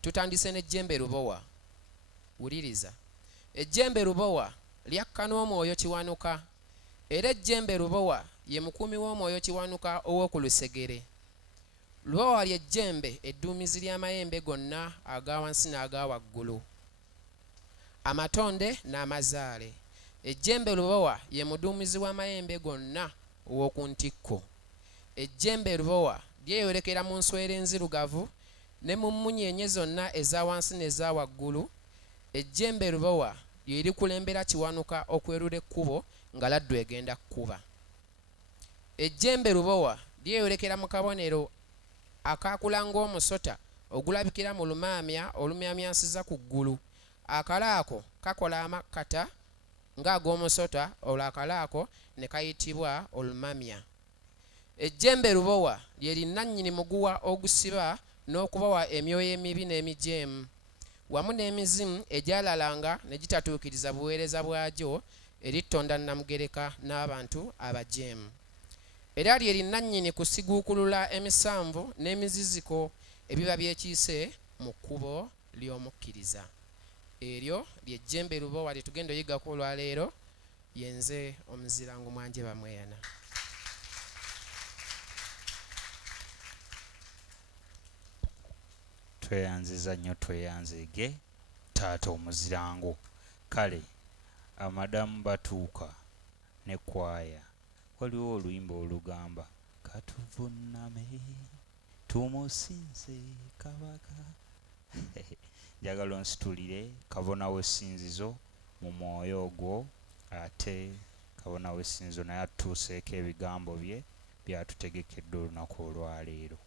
Tutandise n'ejjembe lubowa. Wuliriza, ejjembe lubowa lyakka n'omwoyo kiwanuka, era ejjembe lubowa ye mukuumi w'omwoyo kiwanuka ow'oku lusegere. Lubowa ly'ejjembe edduumizi ly'amayembe gonna aga wansi n'aga waggulu, amatonde n'amazaale. Ejjembe lubowa ye muduumizi w'amayembe gonna ow'oku ntikko. Ejjembe lubowa lyeyolekera mu nswera enzirugavu ne mu mmunyeenye zonna eza wansi n'eza waggulu. Ejjembe lubowa lye likulembera kiwanuka okwerula ekkubo nga laddu egenda kkuba. Ejjembe lubowa lyeyolekera mu kabonero akaakula ng'omusota ogulabikira mu lumaamya olumyamyansiza ku ggulu. Akalaako kakola amakkata ng'ag'omusota, olwo akalaako ne kayitibwa olumamya. Ejjembe lubowa lye linnannyini muguwa ogusiba n'okubawa emyoyo emibi n'emijeemu wamu n'emizimu egyalalanga ne gitatuukiriza buweereza bwagyo eri Ttonda Namugereka n'abantu abajeemu. Era lye linnannyini kusiguukulula emisanvu n'emiziziko ebiba byekiise mu kkubo ly'omukkiriza. Eryo ly'ejjembe lubowa lye tugenda oyigako olwaleero. Yenze omuzirango mwanje bamweyana. Tweyanziza nnyo, tweyanzige taata omuzirango. Kale amadamu batuuka ne kwaya, waliwo oluyimba olugamba katuvunname tumusinze kabaka. Njagala onsitulire kabona w'essinzizo mu mwoyo ogwo, ate kabona w'essinzizo naye atutuuseeko ebigambo bye byatutegekedde olunaku olwaleero.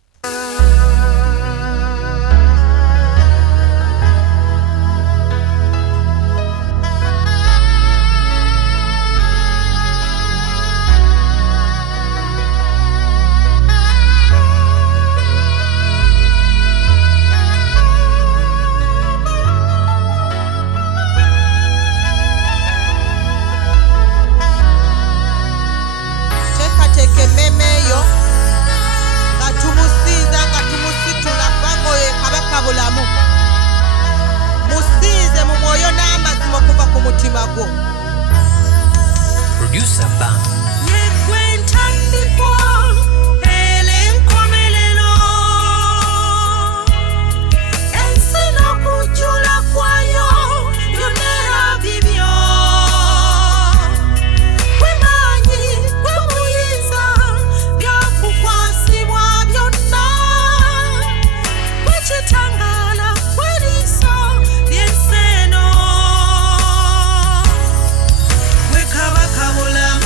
Producer Bang. Kabaka bulamu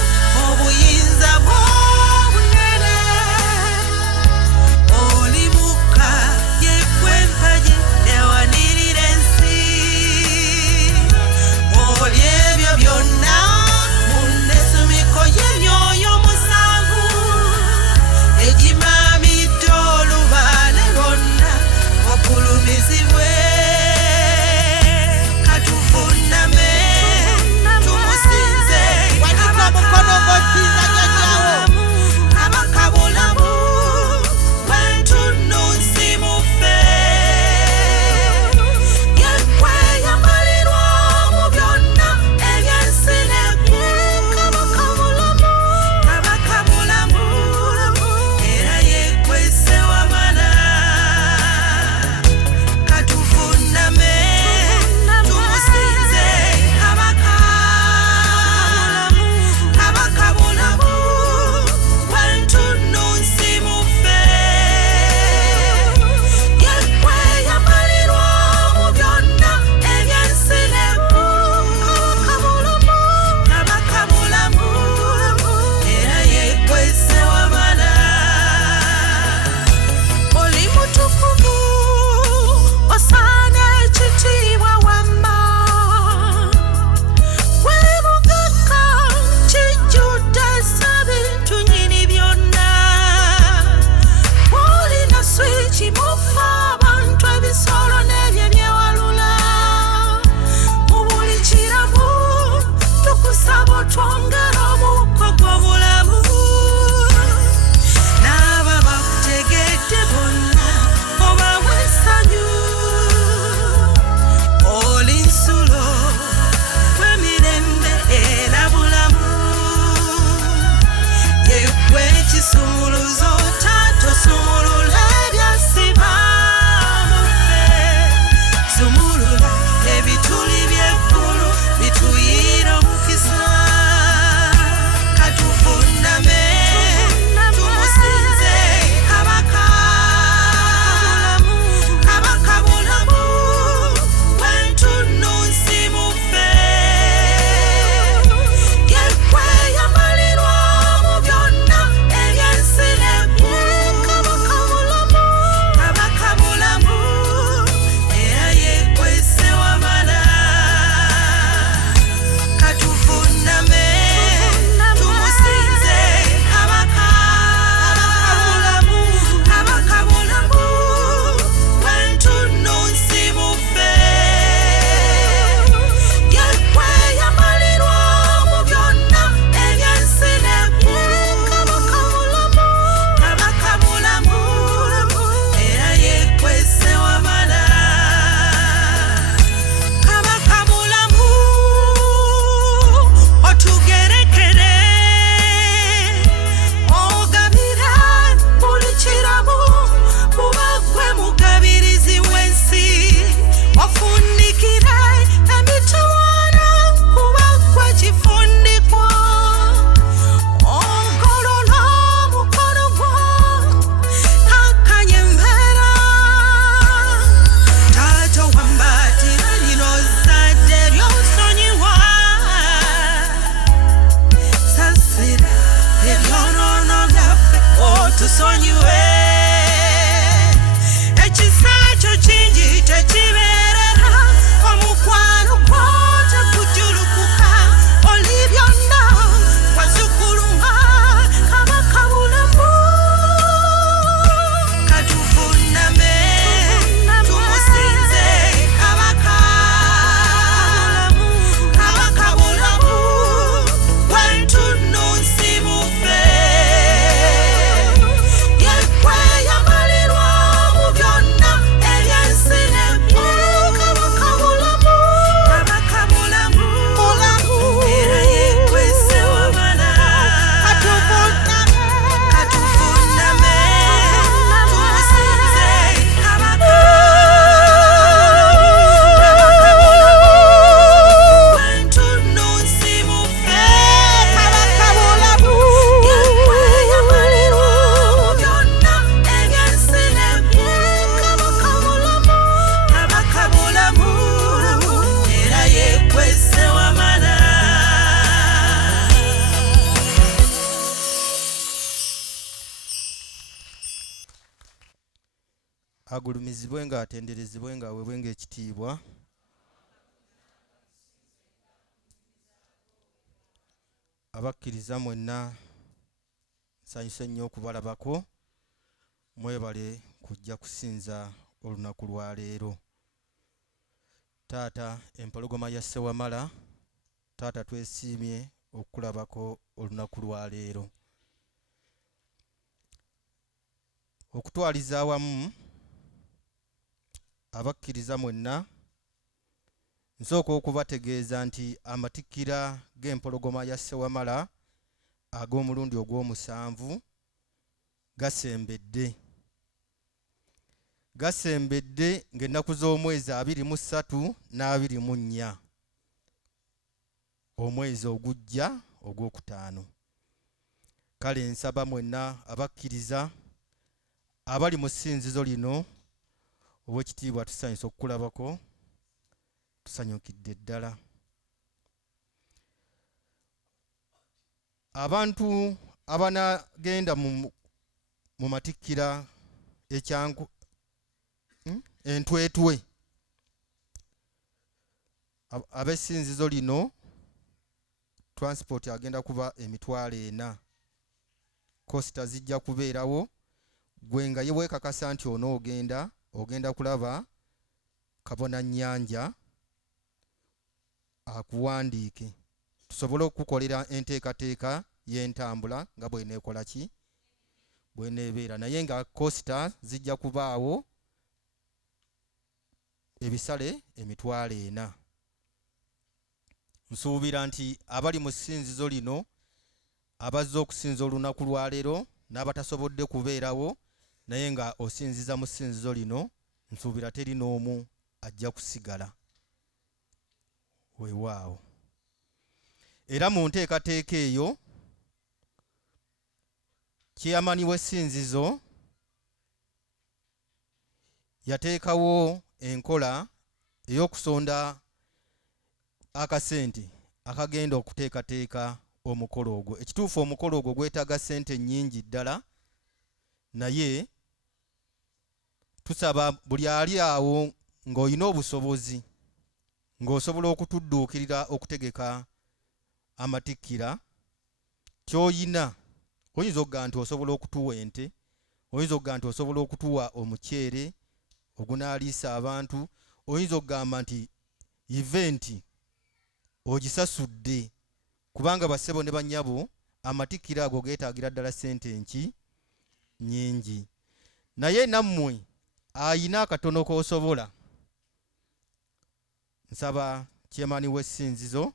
tusonyiwe ekisa kyo kingi tekibeerera omukwano gwo tekujulukuka oli byonna wazukuluma kabakabulamu katufuname tumusinze kabakabulamu wentunusimufe yekwe yamalirwa mu byonna ebyensi n'eggulu kabakabulamu era yekwese wamala katufuname tumusinze wentunusimufe yekwe yamalirwa mu byonna ebyensi n'eggulu kabakabulamu era yekwese wamala agulumizibwe nga atenderezebwe nga aweebwenga ekitiibwa. Abakkiriza mwenna nsanyuse nnyo okubalabako, mwebale kujja kusinza olunaku lwa leero. Taata empologoma ya Ssewamala, taata twesiimye okukulabako olunaku lwa leero. Okutwaliza awamu abakkiriza mwenna, nsooka okubategeeza nti amatikkira g'empologoma ya Ssewamala ag'omulundi ogw'omusanvu gasembedde ng'ennaku z'omwezi 23 n'24 omwezi ogujja ogwokutaano. Kale nsaba mwenna abakkiriza abali mu ssinzizo lino, obw'ekitiibwa tusanyusa okukulabako, tusanyukidde ddala. Abantu abanagenda mu matikkira ekyangu entwetwe, ab'essinzizo lino transport agenda kuba emitwalo 4. Costa zijja kubeerawo, gwe nga ye weekakasa nti ogenda kulaba kabona nnyanja akuwandiike, tusobole okukolera enteekateeka y'entambula nga bw'eneekola ki bw'eneebeera. Naye nga Costa zijja kubaawo ebisale emitwalo 4. Nsuubira nti abali mu ssinzizo lino abazze okusinza olunaku lwa leero n'abatasobodde kubeerawo naye nga osinziza mu ssinzizo lino, nsuubira teri n'omu ajja kusigala weewaawo. Era mu nteekateeka eyo, chairman w'essinzizo yateekawo enkola ey'okusonda akasente akagenda okuteekateeka omukolo ogwo. Ekituufu omukolo ogwo gwetaaga ssente nnyingi ddala, naye tusaba buli ali awo ng'olina obusobozi, ng'osobola okutudduukirira okutegeka amatikkira, ky'oyina oyinza okugamba nti osobola okutuwa ente, oyinza okugamba nti osobola okutuwa omuceere ogunaaliisa abantu, oyinza okugamba nti eventi ogisasudde, kubanga bassebo ne bannyabo amatikkira ago geetaagira ddala ssente nyingi. Naye nammwe ayina akatono k'osobola, nsaba chairman w'essinzizo,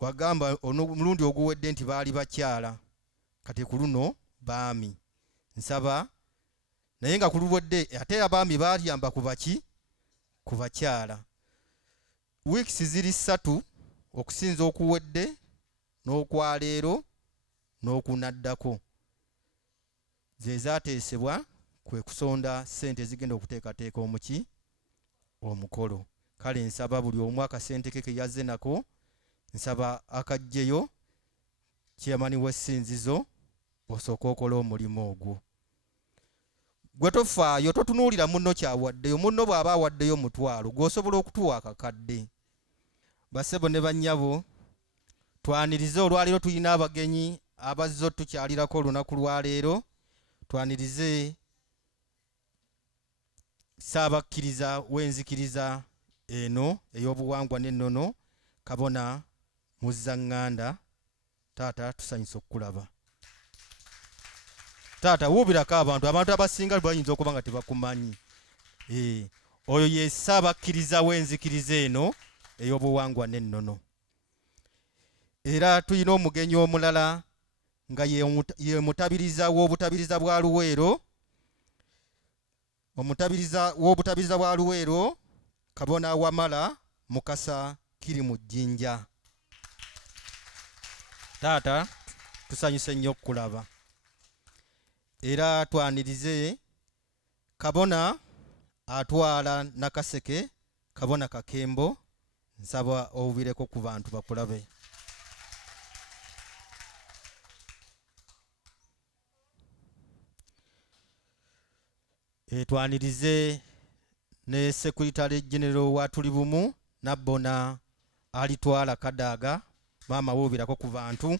wagamba omulundi oguwedde nti baali bakyala, kati ku luno baami. Nsaba naye nga ku luwedde ate abaami baalyamba ku baki? Ku bakyala. Wiikisi ziri 3 okusinza okuwedde n'okwaleero n'okunaddako ze zaateesebwa kwe kusonda ssente zigenda okuteekateeka omukolo. Kale nsaba buli omu akasente ke yazze nako, nsaba akajjeyo chairman w'essinzizo osooka okola omulimu ogwo. Gwe tofaayo totunuulira munno kyawaddeyo. Munno bw'aba awaddeyo 1,000 gw'osobola okutuwa akakadde. Bassebo ne bannyabo, twanirize olwaleero tulina abagenyi abazze tukyalirako olunaku lwaleero. Twanirize Ssaabakkiriza w'enzikiriza eno ey'obuwangwa n'ennono, Kabona Muzzaŋŋanda. Taata, tusanyusa okukulaba. Taata, wuubirako abantu abasinga bayinza okuba nga tebakumanyi. Oyo ye Ssaabakkiriza w'enzikiriza eno ey'obuwangwa n'ennono. Era tulina omugenyi omulala nga ye mutabiriza w'obutabiriza bwa Luweero. Omutabiriza w'obutabiriza bwa Luweero, Kabona Wamala Mukasa kiri mu Jjinja. Taata, tusanyuse nnyo okukulaba. Era twanirize Kabona atwala Nakaseke, Kabona Kakembo. Nsaba obubireko ku bantu bakulabe. Twanirize ne Secretary General wa Tuli Bumu, Nabbona Alitwala Kadaaga. Maama, wuubirako ku bantu.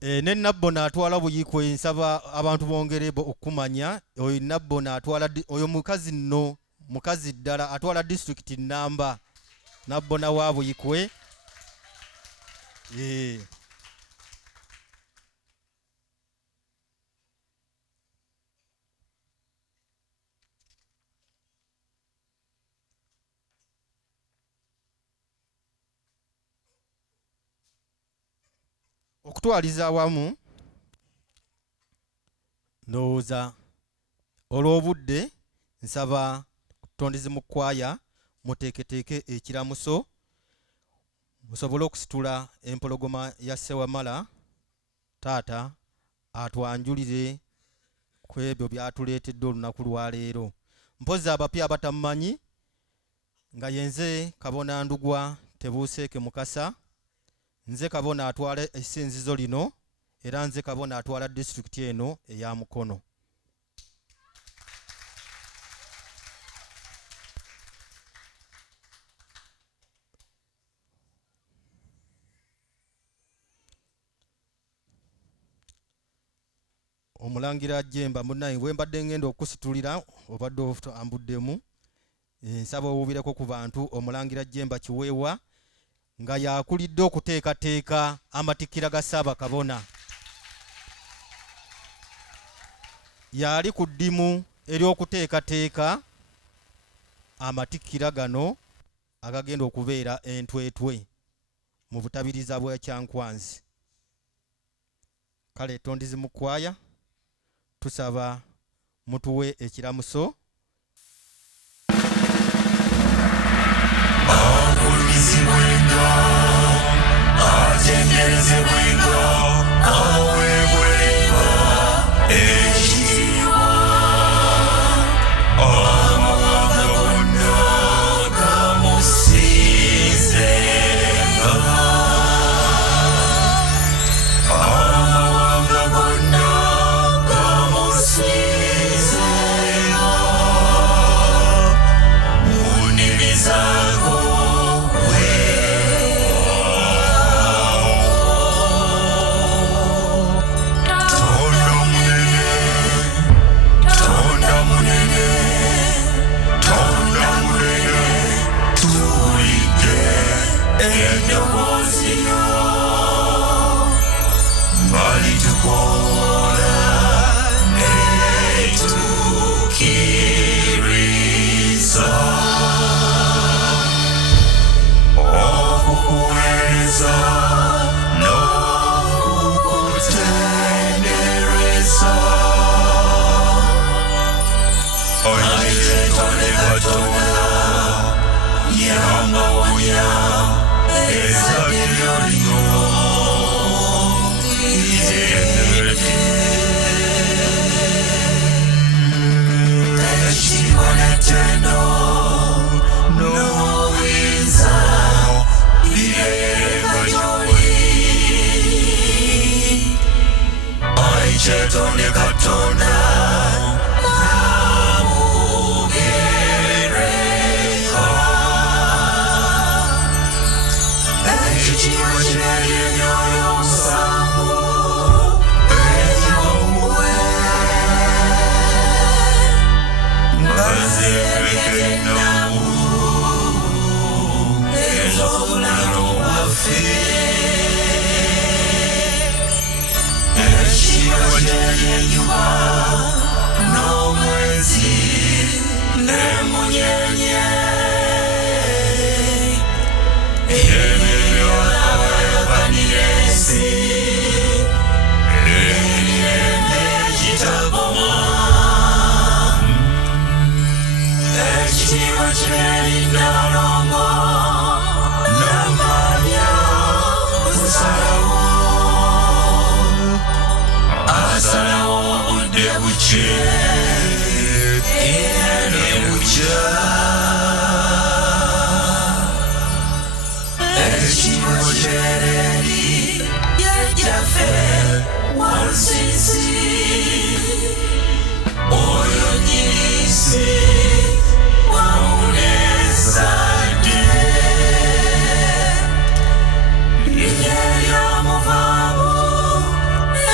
Ne Nabbona atwala Buyikwe. Nsaba abantu bongere okumanya oyo Nabbona atwala oyo mukazi nno, mukazi ddala atwala district Namba. Nabbona wa Buyikwe. Okutwaliza awamu ndowooza olw'obudde, nsaba Tondezi mu kkwaya muteeketeeke ekiramuso musobole okusitula empologoma ya Ssewamala. Taata atwanjulire ku ebyo byatuleetedde olunaku lwaleero. Mpozi abapya abatamumanyi nga yenze Kabona Ndugwa Tebuuseeke Mukasa. Nze Kabona atwala essinzizo lino, era nze Kabona atwala district eno eya Mukono. Omulangira Jemba munnayi, bwe mbadde ngenda okusitulira obadde otambuddemu. Nsaba owubireko ku bantu. Omulangira Jemba Kiweewa nga yakulidde okuteekateeka amatikkira ga Ssaabakabona. Yali ku ddimu ery'okuteekateeka amatikkira gano agagenda okubeera entwetwe mu butabiriza bwa Kyankwanzi. Kale Tondezi mu kkwaya tusaba mutuwe ekiramuso. Akulizibwenga, atenderezebwenga, awebwenga ekitiibwa. Amawanga gonna gamusinzenga. Amawanga gonna gamusinzenga. Mu nnimi zaago no winds katonde katonda namugereka ekitiibwa kireri emyoyo omusango egibamuwe bazekekeknamu ez'obulamu bwaffe ekitiibwa kireri enjuba n'omwezi n'emunyenye ebyo abayabanira ensi emirembe egitagoma ekitiibwa kireri Nalongo n'amabya kusalawo asalawo obudde bukye era ne bukya ekitiibwa kireri jjajjaffe Walusisi oyo nnyinisi wamunezadde linnya ly'omuvaamu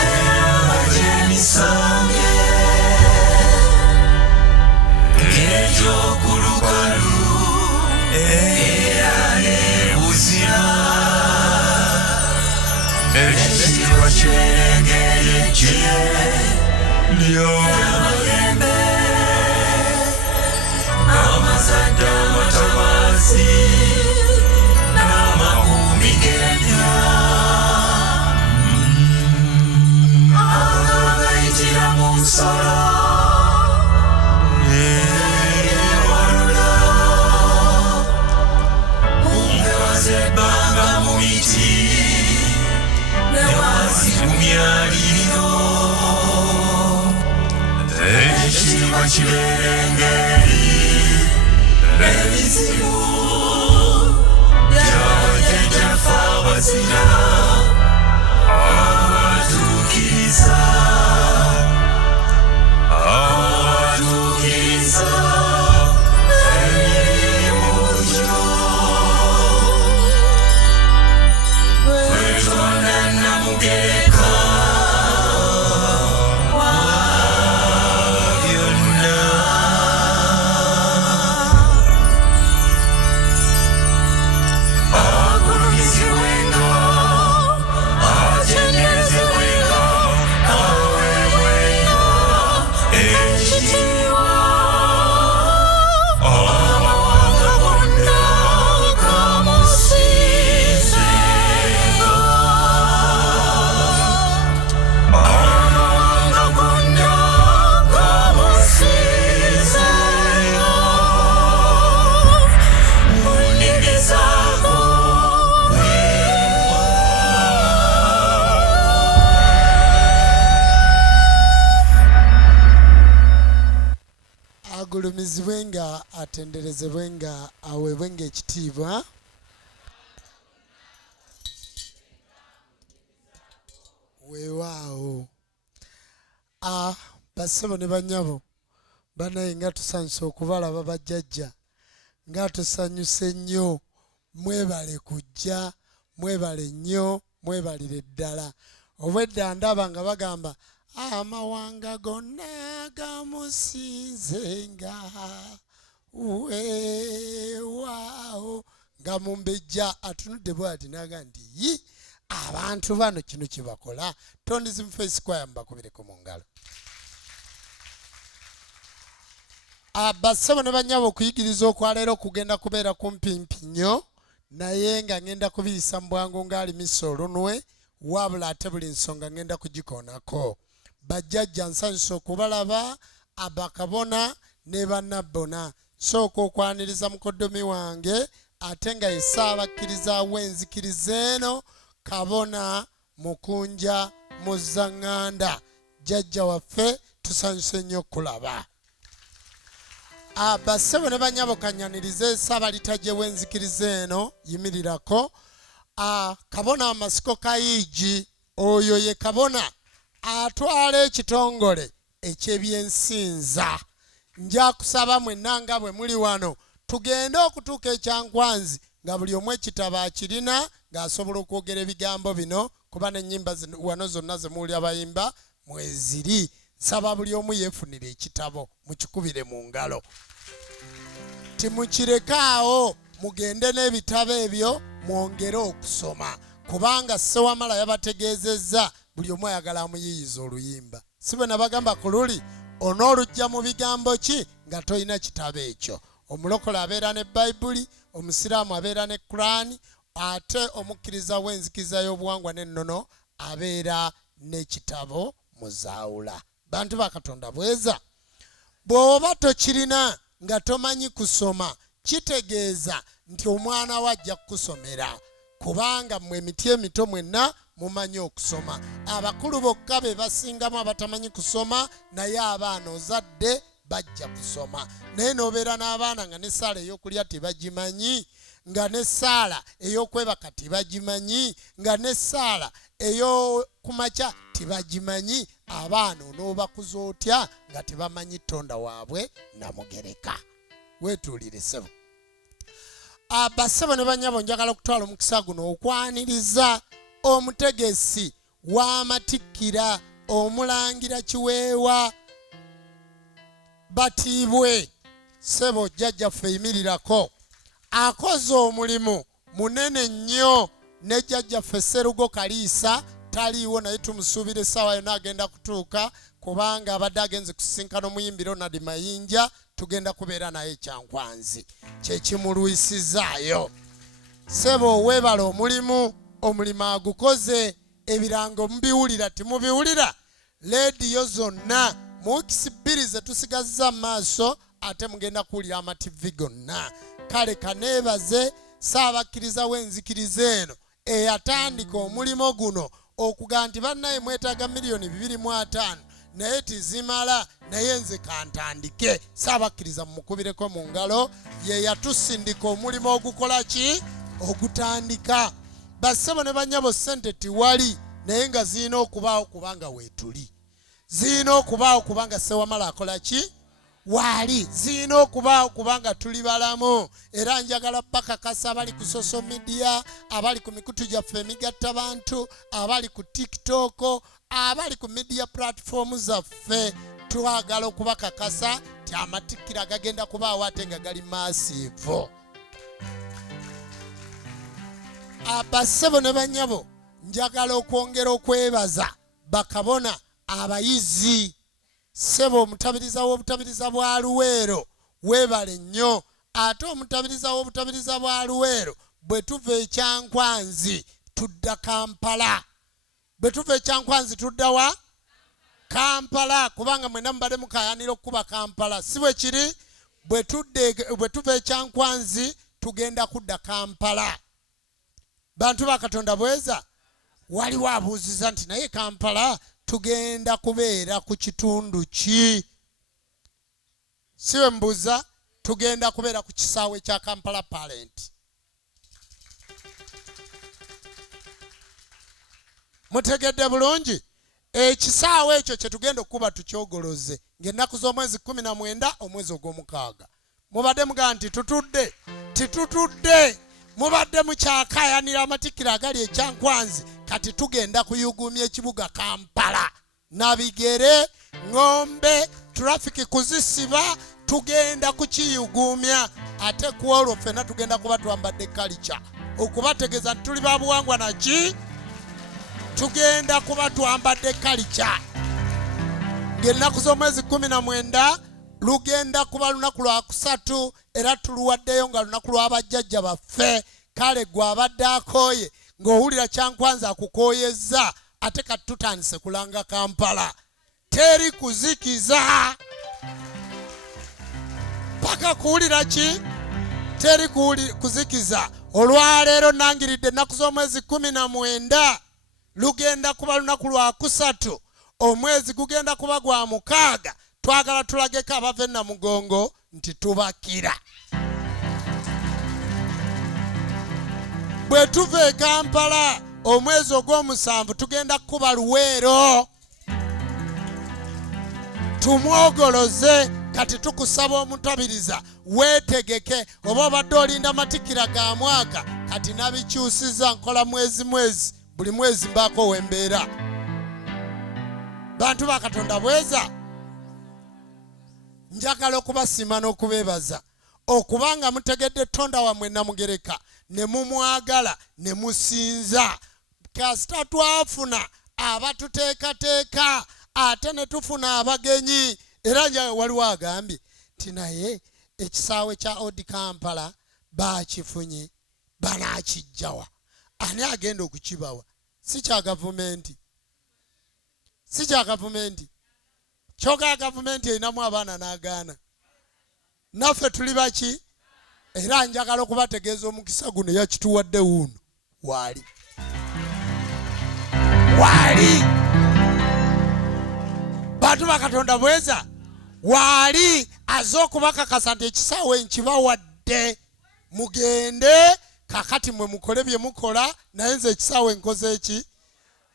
era gy'emisange egy'okulukalu era n'ebuzira ekitiibwa kirengere gye ly'amayembe amazadde amatabazi n'amakuumi g'endya agayitira mu nsolo ewalula mumpewa z'ebbanga mu miti ne wansi ku myaliro ekitiibwa kibeera engeri ebizibu by'abajjajjaffe abazira abatuukiriza emirimu gyo wetonda namugereka wa byonna agulumizibwenga atenderezebwenga aweebwenga ekitiibwa amawanga gonna gamusinzenga amawanga gonna gamusinzenga mu nnimi zaago agulumizibwenga atenderezebwenga aweebwenga ekitiibwa weewaawo bassebo ne bannyabo banaye nga tusanyuse okubalaba bajjajja nga tusanyuse nnyo mwebale kujja mwebale nnyo mwebalire ddala obwedda ndaba nga bagamba amawanga gonna gamusinzenga weewaawo nga mumbejja atunudde bw'ati naga nti yi abantu bano kino kye bakola tondizi mu Facebook mbakubireko mu ngalo. Bassebo ne bannyabo okuyigiriza okwaleero kugenda kubeera kumpimpi nnyo naye nga ngenda kubiyisa mu bwangu ng'ali misa olunwe wabula ate buli nsonga ngenda kugikoonako. Bajjajja nsanyusa okubalaba abakabona ne bannabbona sooka okwaniriza mukoddomi wange ate nga ye Ssaabakkiriza w'enzikiriza eno kabona Mukunja Muzaŋŋanda jjajja waffe tusanyuse nnyo okulaba. Bassebo ne bannyabo kanyanirize Ssaabalitaje w'enzikiriza eno yimirirako. Kabona Amasiko Kayiigi oyo ye kabona atwala ekitongole eky'ebyensinza. Nja kusaba mwenna nga bwe muli wano tugende okutuuka ekyankwanzi nga buli omu ekitabo akirina ng'asobola okwogera ebigambo bino kuba n'ennyimba wano zonna ze muwulira bayimba mweziri. Nsaba buli omu yeefunira ekitabo mukikubire mu ngalo. Timukirekaawo mugende n'ebitabo ebyo mwongere okusoma kubanga Ssewamala yabategeezezza buli omu ayagala amuyiyiza oluyimba. Si bwe nabagamba ku luli onoolujja mu bigambo ki nga toyina kitabo ekyo. Omulokole abeera ne Bayibuli, omusiraamu abeera ne Kurani, ate omukkiriza w'enzikiriza y'obuwangwa n'ennono abeera n'ekitabo muzaawula. Bantu ba Katonda bweza bw'oba tokirina nga tomanyi kusoma kitegeeza nti omwana we ajja kukusomera kubanga mmwe emiti emito mwenna mumanyi okusoma. Abakulu bokka be basingamu abatamanyi kusoma naye abaana ozadde bajja kusoma. Naye n'obeera n'abaana nga n'essaala ey'okulya tebagimanyi, nga n'essaala ey'okwebaka tebagimanyi, nga n'essaala ey'okumakya tebagimanyi, abaana onoobakuza otya nga tebamanyi Tonda waabwe Namugereka. Weetuulire ssebo. Bassebo ne bannyabo njagala okutwala omukisa guno okwaniriza omutegesi w'amatikkira Omulangira Kiweewa Batiibwe. Ssebo jjajjaffe yimirirako. Akoze omulimu munene nnyo ne jjajjaffe Sserugo Kaliisa taliiwo naye tumusuubira essaawa yonna agenda kutuuka kubanga abadde agenze kusisinkana omuyimbi Ronald Mayinja tugenda kubeera naye ekyankwanzi kyekimulwisizaayo. Ssebo weebala omulimu agukoze. Ebirango mubiwulira timubiwulira? Leediyo zonna mu wiikisi 2 ze tusigazza maaso ate mugenda kuwulira amativi gonna. Kale kaneebaze Ssaabakkiriza w'enzikiriza eno eyatandika omulimu guno okuga nti bannaye mwetaaga miliyoni 2.5 naye tizimala naye nze kantandike. Ssaabakkiriza mumukubireko mu ngalo. Ye yatusindika omulimu ogukola ki? Ogutandika. Bassebo ne bannyabo ssente tiwali naye nga zirina okubaawo kubanga weetuli. Zirina okubaawo kubanga Ssewamala akola ki? Wali. Zirina okubaawo kubanga tuli balamu. Era njagala bakakasa abali ku social media, abali ku mikutu gyaffe emigatta bantu, abali ku TikTok, abali ku media platform zaffe, twagala okubakakasa ti amatikkira gagenda kubaawo ate nga gali massive. Bassebo ne bannyabo njagala okwongera okwebaza bakabona abayizi. Ssebo omutabiriza w'obutabiriza bwa Luweero weebale nnyo. Ate omutabiriza w'obutabiriza bwa Luweero bwe tuva ekyankwanzi tudda Kampala. Bwe tuva ekyankwanzi tudda wa? Kampala kubanga mwenna mubadde mukayanira okukuba Kampala. Si bwe kiri? Bwe tuva ekyankwanzi tugenda kudda Kampala. Bantu ba Katonda bweza waliwo abuuziza nti naye Kampala tugenda kubeera ku kitundu ki? Si we mbuuza, tugenda kubeera ku kisaawe kya Kampala Parent. Mutegedde bulungi? Ekisaawe ekyo kye tugenda okuba tukyogoloze ng'ennaku z'omwezi 19 omwezi ogw'omukaaga. Mubadde mugaa nti tutudde? Titutudde. Mubadde mukyakayanira amatikkira agali ekyankwanzi kati tugenda kuyugumya ekibuga Kampala. Nabigere, Ng'ombe, traffic kuzisiba tugenda kukiyugumya. Ate ku olwo ffenna tugenda kuba twambadde culture okubategeeza nti tuli babuwangwa naki? Tugenda kuba twambadde culture. Ng'ennaku z'omwezi 19 lugenda kuba lunaku lwa 3 era tuluwaddeyo nga lunaku lwa bajjajja baffe. Kale gwe abadde akooye ng'owulira kyankwanza akukooyezza ate kati tutandise kulanga Kampala. Teri kuzikiza. Paka kuwulira ki? Teri kuzikiza. Olwaleero nangiridde ennaku z'omwezi 19 lugenda kuba lunaku lwa 3 omwezi gugenda kuba gwa 6. Twagala tulageko abava e Namugongo nti tubakira. Bwe tuva e Kampala omwezi ogw'omusanvu tugenda kuba Luweero. tumwogoloze. Kati tukusaba omutabiriza weetegeke, oba obadde olinda matikira ga mwaka, kati nabikyusiza nkola mwezi buli mwezi mbaako wembeera. Bantu ba Katonda bweza, njagala okubasiima n'okubeebaza okubanga mutegedde Tonda wammwe Namugereka ne mumwagala ne musinza. Kasita twafuna abatuteekateeka ate ne tufuna abagenyi. Era nja waliwo agambye nti naye ekisaawe kya Old Kampala baakifunye banaakijjawa. Ani agenda okukibawa? Si kya gavumenti, si kya gavumenti. Kyoga gavumenti erinamu abaana n'agaana. Naffe tuli baki? Era njagala okubategeeza omukisa guno yakituwadde wuuno waali. Waali. Bantu ba Katonda bweza, waali azze okubakakasa nti ekisaawe nkibawadde. Mugende kakati mwe mukole bye mukola, naye nze ekisaawe nkoze eki?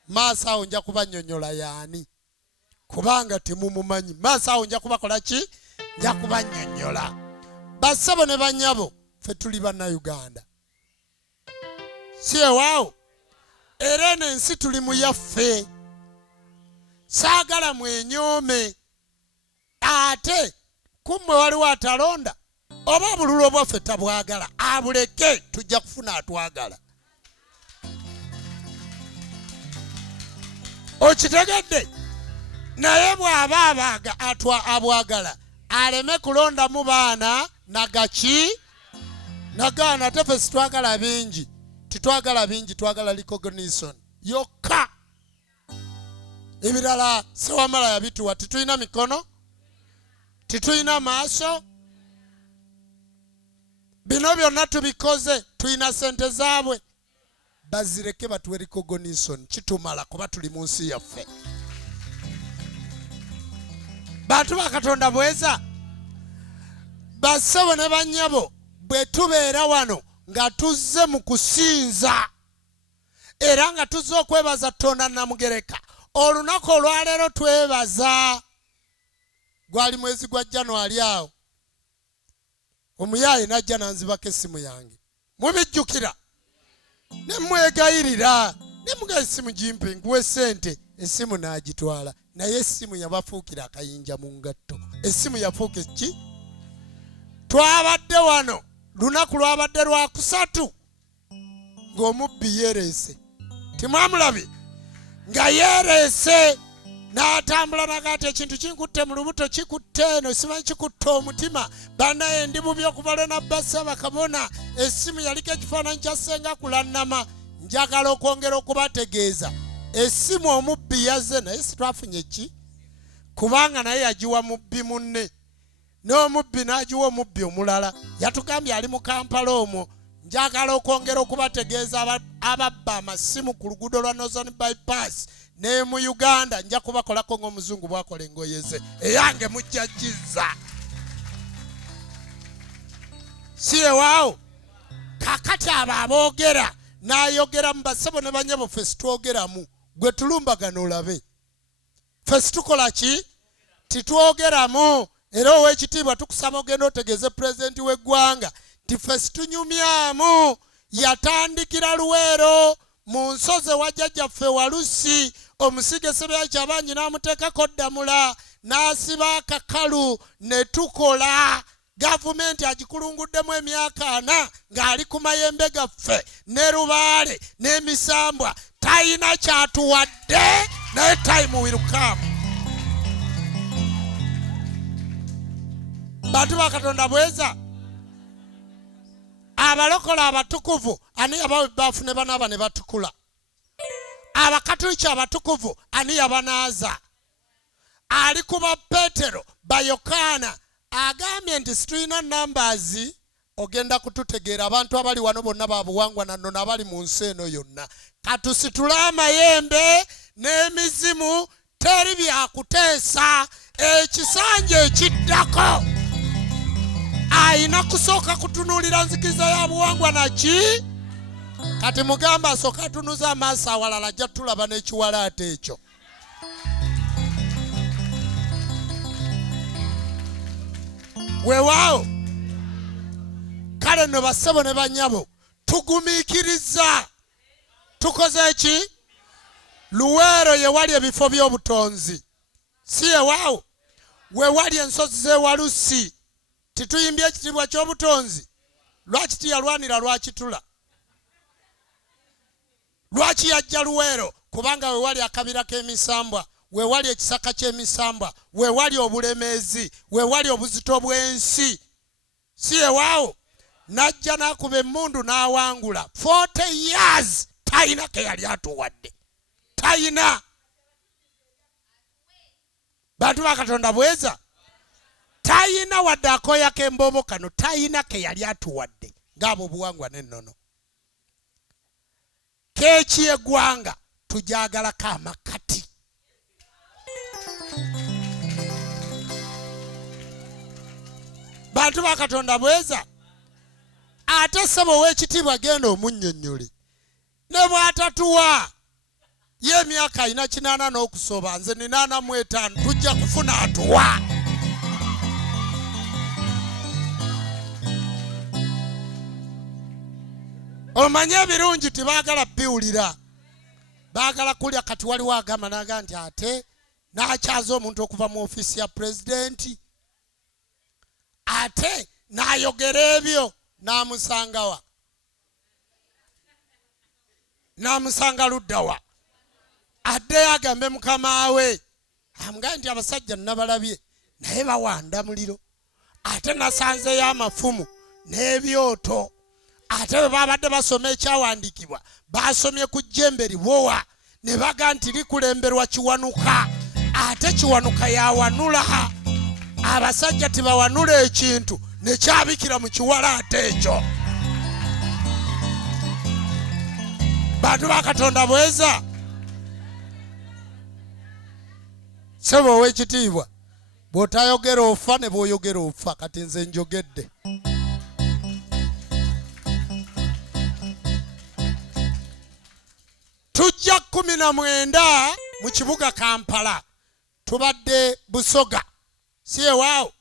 Maaso awo nja kubannyonnyola yaani, kubanga temumumanyi. Maaso awo nja kubakola ki? Nja kubannyonnyola. Bassebo ne bannyabo, ffe tuli Bannayuganda. Si ewaawo? Era n'ensi tuli mu yaffe. Saagala mwenyoome. Ate kummwe waliwo atalonda, oba obululu obwaffe tabwagala, abuleke, tujja kufuna atwagala. Okitegedde? Naye bw'aba abwagala aleme kulondamu baana nagaki nagaana. Teffe sitwagala bingi, titwagala bingi, twagala recognition yokka. Ebirala sewamala yabituwa. Titulina mikono, titulina maaso, bino byonna tubikoze, tulina sente zaabwe. Bazireke batuwe recognition, kitumala kuba tuli mu nsi yaffe. Bantu ba Katonda bweza, bassebo ne bannyabo, bwe tubeera wano nga tuzze mu kusinza era nga tuzze okwebaza Tonda Namugereka, olunaku olwaleero twebaza. Gwali mwezi gwa January awo, omuyaaye najja nanzibako essimu yange. Mubijjukira? Ne mwegayirira, ne muga essimu gimpe nkuwe ssente. Essimu n'agitwala, naye essimu yabafuukira akayinja mu ngatto. Essimu yafuuka ki? Twabadde wano lunaku lwabadde Lwakusatu ng'omubbi yeereese. Timwamulabye nga yeereese n'atambula nagati ekintu kinkutte mu lubuto, kikutte eno, simanyi kikutte omutima. Bannaye ndi bubi okuva na Bassa bakabona. Essimu yaliko ekifaananyi kya Ssenga Kulannama. Njagala okwongera okubategeeza, essimu omubbi yazze, naye sitwafunye ki? Kubanga naye yagiwa mubbi munne, n'omubbi n'agiwa omubbi omulala. Yatugambye ali mu Kampala omwo. Njagala okwongera okubategeeza ababba amasimu ku luguudo lwa Northern Bypass ne mu Uganda, nja kubakolako ng'omuzungu bwakola engoye ze. Eyange mujja gizza. Si ewaawo? Kakati abo aboogera n'ayogera mu bassebo ne bannyabo, ffe situogeramu. Gwe tulumbagana olabe. Ffe situkola ki? Titwogeramu. Era ow'ekitiibwa tukusaba ogenda otegeeze pulezidenti w'eggwanga nti ffe situnyumyamu. Yatandikira Luweero mu nsozi wa jjajjaffe Walusi. Omusige Sebeya Kyabangi n'amuteekako Ddamula, n'asiba akakalu ne tukola. Gavumenti agikulunguddemu emyaka 4 ng'ali ku mayembe gaffe ne Lubaale n'Emisambwa. Tayina kyatuwadde, naye time will come. Bantu ba Katonda bweza, abalokola abatukuvu ani yabawa ebbaafu ne banaaba ne batukula? Abakatoliki abatukuvu ani yabanaaza? Ali kuba Petero Bayokaana agambye nti situlina numbers, ogenda kututegeera abantu abali wano bonna babuwangwa nanno n'abali mu nsi eno yonna. Katusitule amayembe n'emizimu, teri byakuteesa. Ekisanja ekiddako ayina kusooka kutunuulira nzikiriza ya buwangwa naki? Kati mugamba asooka atunuza amaaso awalala, ajja tulaba n'ekiwalaata ekyo. weewaawo. Kale nno bassebo ne bannyabo tugumiikiriza. Tukoze eki? Luweero ye wali ebifo by'obutonzi. Si yeewaawo. We wali ensozi z'ewalusi. Tituyimbye ekitiibwa ky'obutonzi. Lwaki tiyalwanira lwakitula? Lwaki yajja Luweero? Kubanga we wali akabira k'emisambwa, we wali ekisaka ky'emisambwa, we wali obulemeezi, we wali obuzito bw'ensi. Si yeewaawo. Najja n'akuba emmundu n'awangula. 40 years tayina ke yali atuwadde. Tayina. Bantu ba Katonda bweza. Tayina wadde akoya k'embobo kano. Tayina ke yali atuwadde. Ng'abo buwangwa n'ennono. Keeki y'eggwanga tujaagalako amakati. Bantu ba Katonda bweza. Ate ssebo w'ekitiibwa genda omunnyonnyole. Ne bw'atatuwa ye emyaka alina 80 n'okusoba, nze ni 85, tujja kufuna atuwa. Omanye ebirungi tebaagala biwulira. Baagala kulya. Kati waliwo agamba n'aga nti ate n'akyaza omuntu okuva mu ofiisi ya pulezidenti. Ate n'ayogera ebyo n'amusangawa. N'amusanga luddawa. Addeyo agambe mukama we. Amugambe nti abasajja nabalabye naye bawanda muliro. Ate nasanzeyo amafumu n'ebyoto. Ate bwe babadde basoma ekyawandiikibwa basomye ku jjembe libowa ne baga nti likulemberwa Kiwanuka. Ate Kiwanuka yawanula. Abasajja tebawanula ekintu ne kyabikira mu kiwalaate ekyo. Bantu ba Katonda bweza. Ssebo ow'ekitiibwa bw'otayogera ofa ne bw'oyogera ofa. Kati nze njogedde. Tujja 19 mu kibuga Kampala. Tubadde Busoga. Si yeewaawo.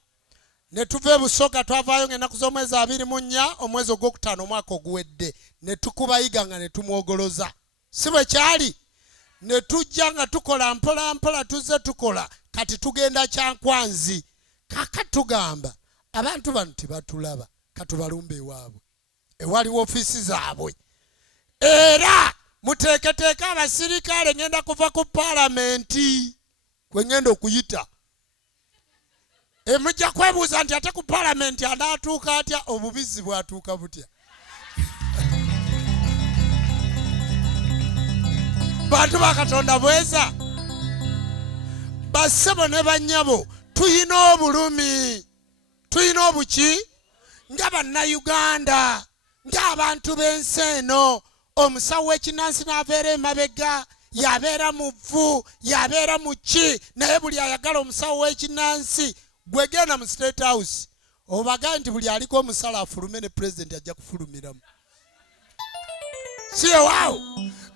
Ne tuva Busoga twavaayo ng'ennaku z'omwezi 24 omwezi ogwokutaano omwaka oguwedde. Ne tukubayiga nga ne tumwogoloza. Si bwe kyali. Ne tujja nga tukola mpola mpola tuzze tukola. Kati tugenda Kyankwanzi. Kaka tugamba abantu bano tebatulaba. Katubalumba ewaabwe. Ewaliwo ofiisi zaabwe. Era muteeketeeke abasirikale ngenda kuva ku paalamenti. Kwe ngenda okuyita. Mujja kwebuuza nti ate ku paalamenti anaatuuka atya? Obubizi bwatuuka butya? Bantu ba Katonda bweza. Bassebo ne bannyabo tuyina obulumi. Tuyina obuki? Nga bannayuganda. Ng'abantu b'ensi eno. Omusawo w'ekinnansi n'abeera emabega. Yabeera mu vvu. Yabeera mu ki. Naye buli ayagala omusawo w'ekinnansi. Gwe genda mu State House. Obaga nti buli aliko omusala afulume ne pulezidenti ajja kufulumiramu. Si yeewaawo.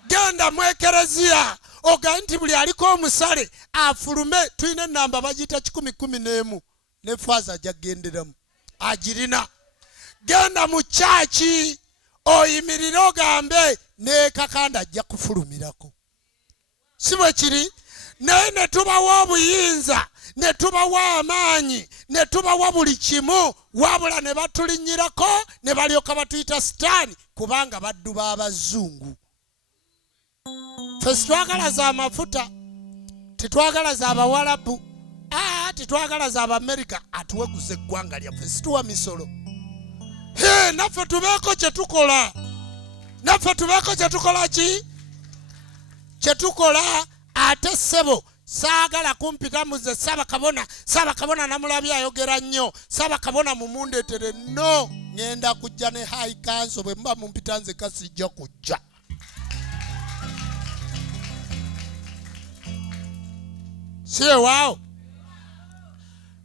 Genda mu Ekereziya. Oga nti buli aliko omusale afulume. Tuyina ennamba bagiyita 1011 ne faaza ajja kugenderamu. Agirina. Genda mu kyaki. Oyimirire ogambe ne kakanda ajja kufulumirako. Si bwe kiri. Naye ne tubawa obuyinza. Ne tubawa amaanyi. Ne tubawa buli kimu. Wabula ne batulinnyirako ne balyoka batuyita sitaani kubanga baddu b'abazungu. Ffe sitwagala za mafuta. Titwagala za Abawarabu. Titwagala za Abamerika. Atuweguza eggwanga lyaffe. Situwa misolo. Naffe tubeeko kye tukola. Naffe tubeeko kye tukola ki? Kye tukola. Ate ssebo saagala kumpika muze Ssaabakabona. Ssaabakabona namulabye ayogera nnyo. Ssaabakabona mumundeetere. No. Ngenda kujja ne high council. Bwe muba mumpita nze kasijja kujja. Si yeewaawo.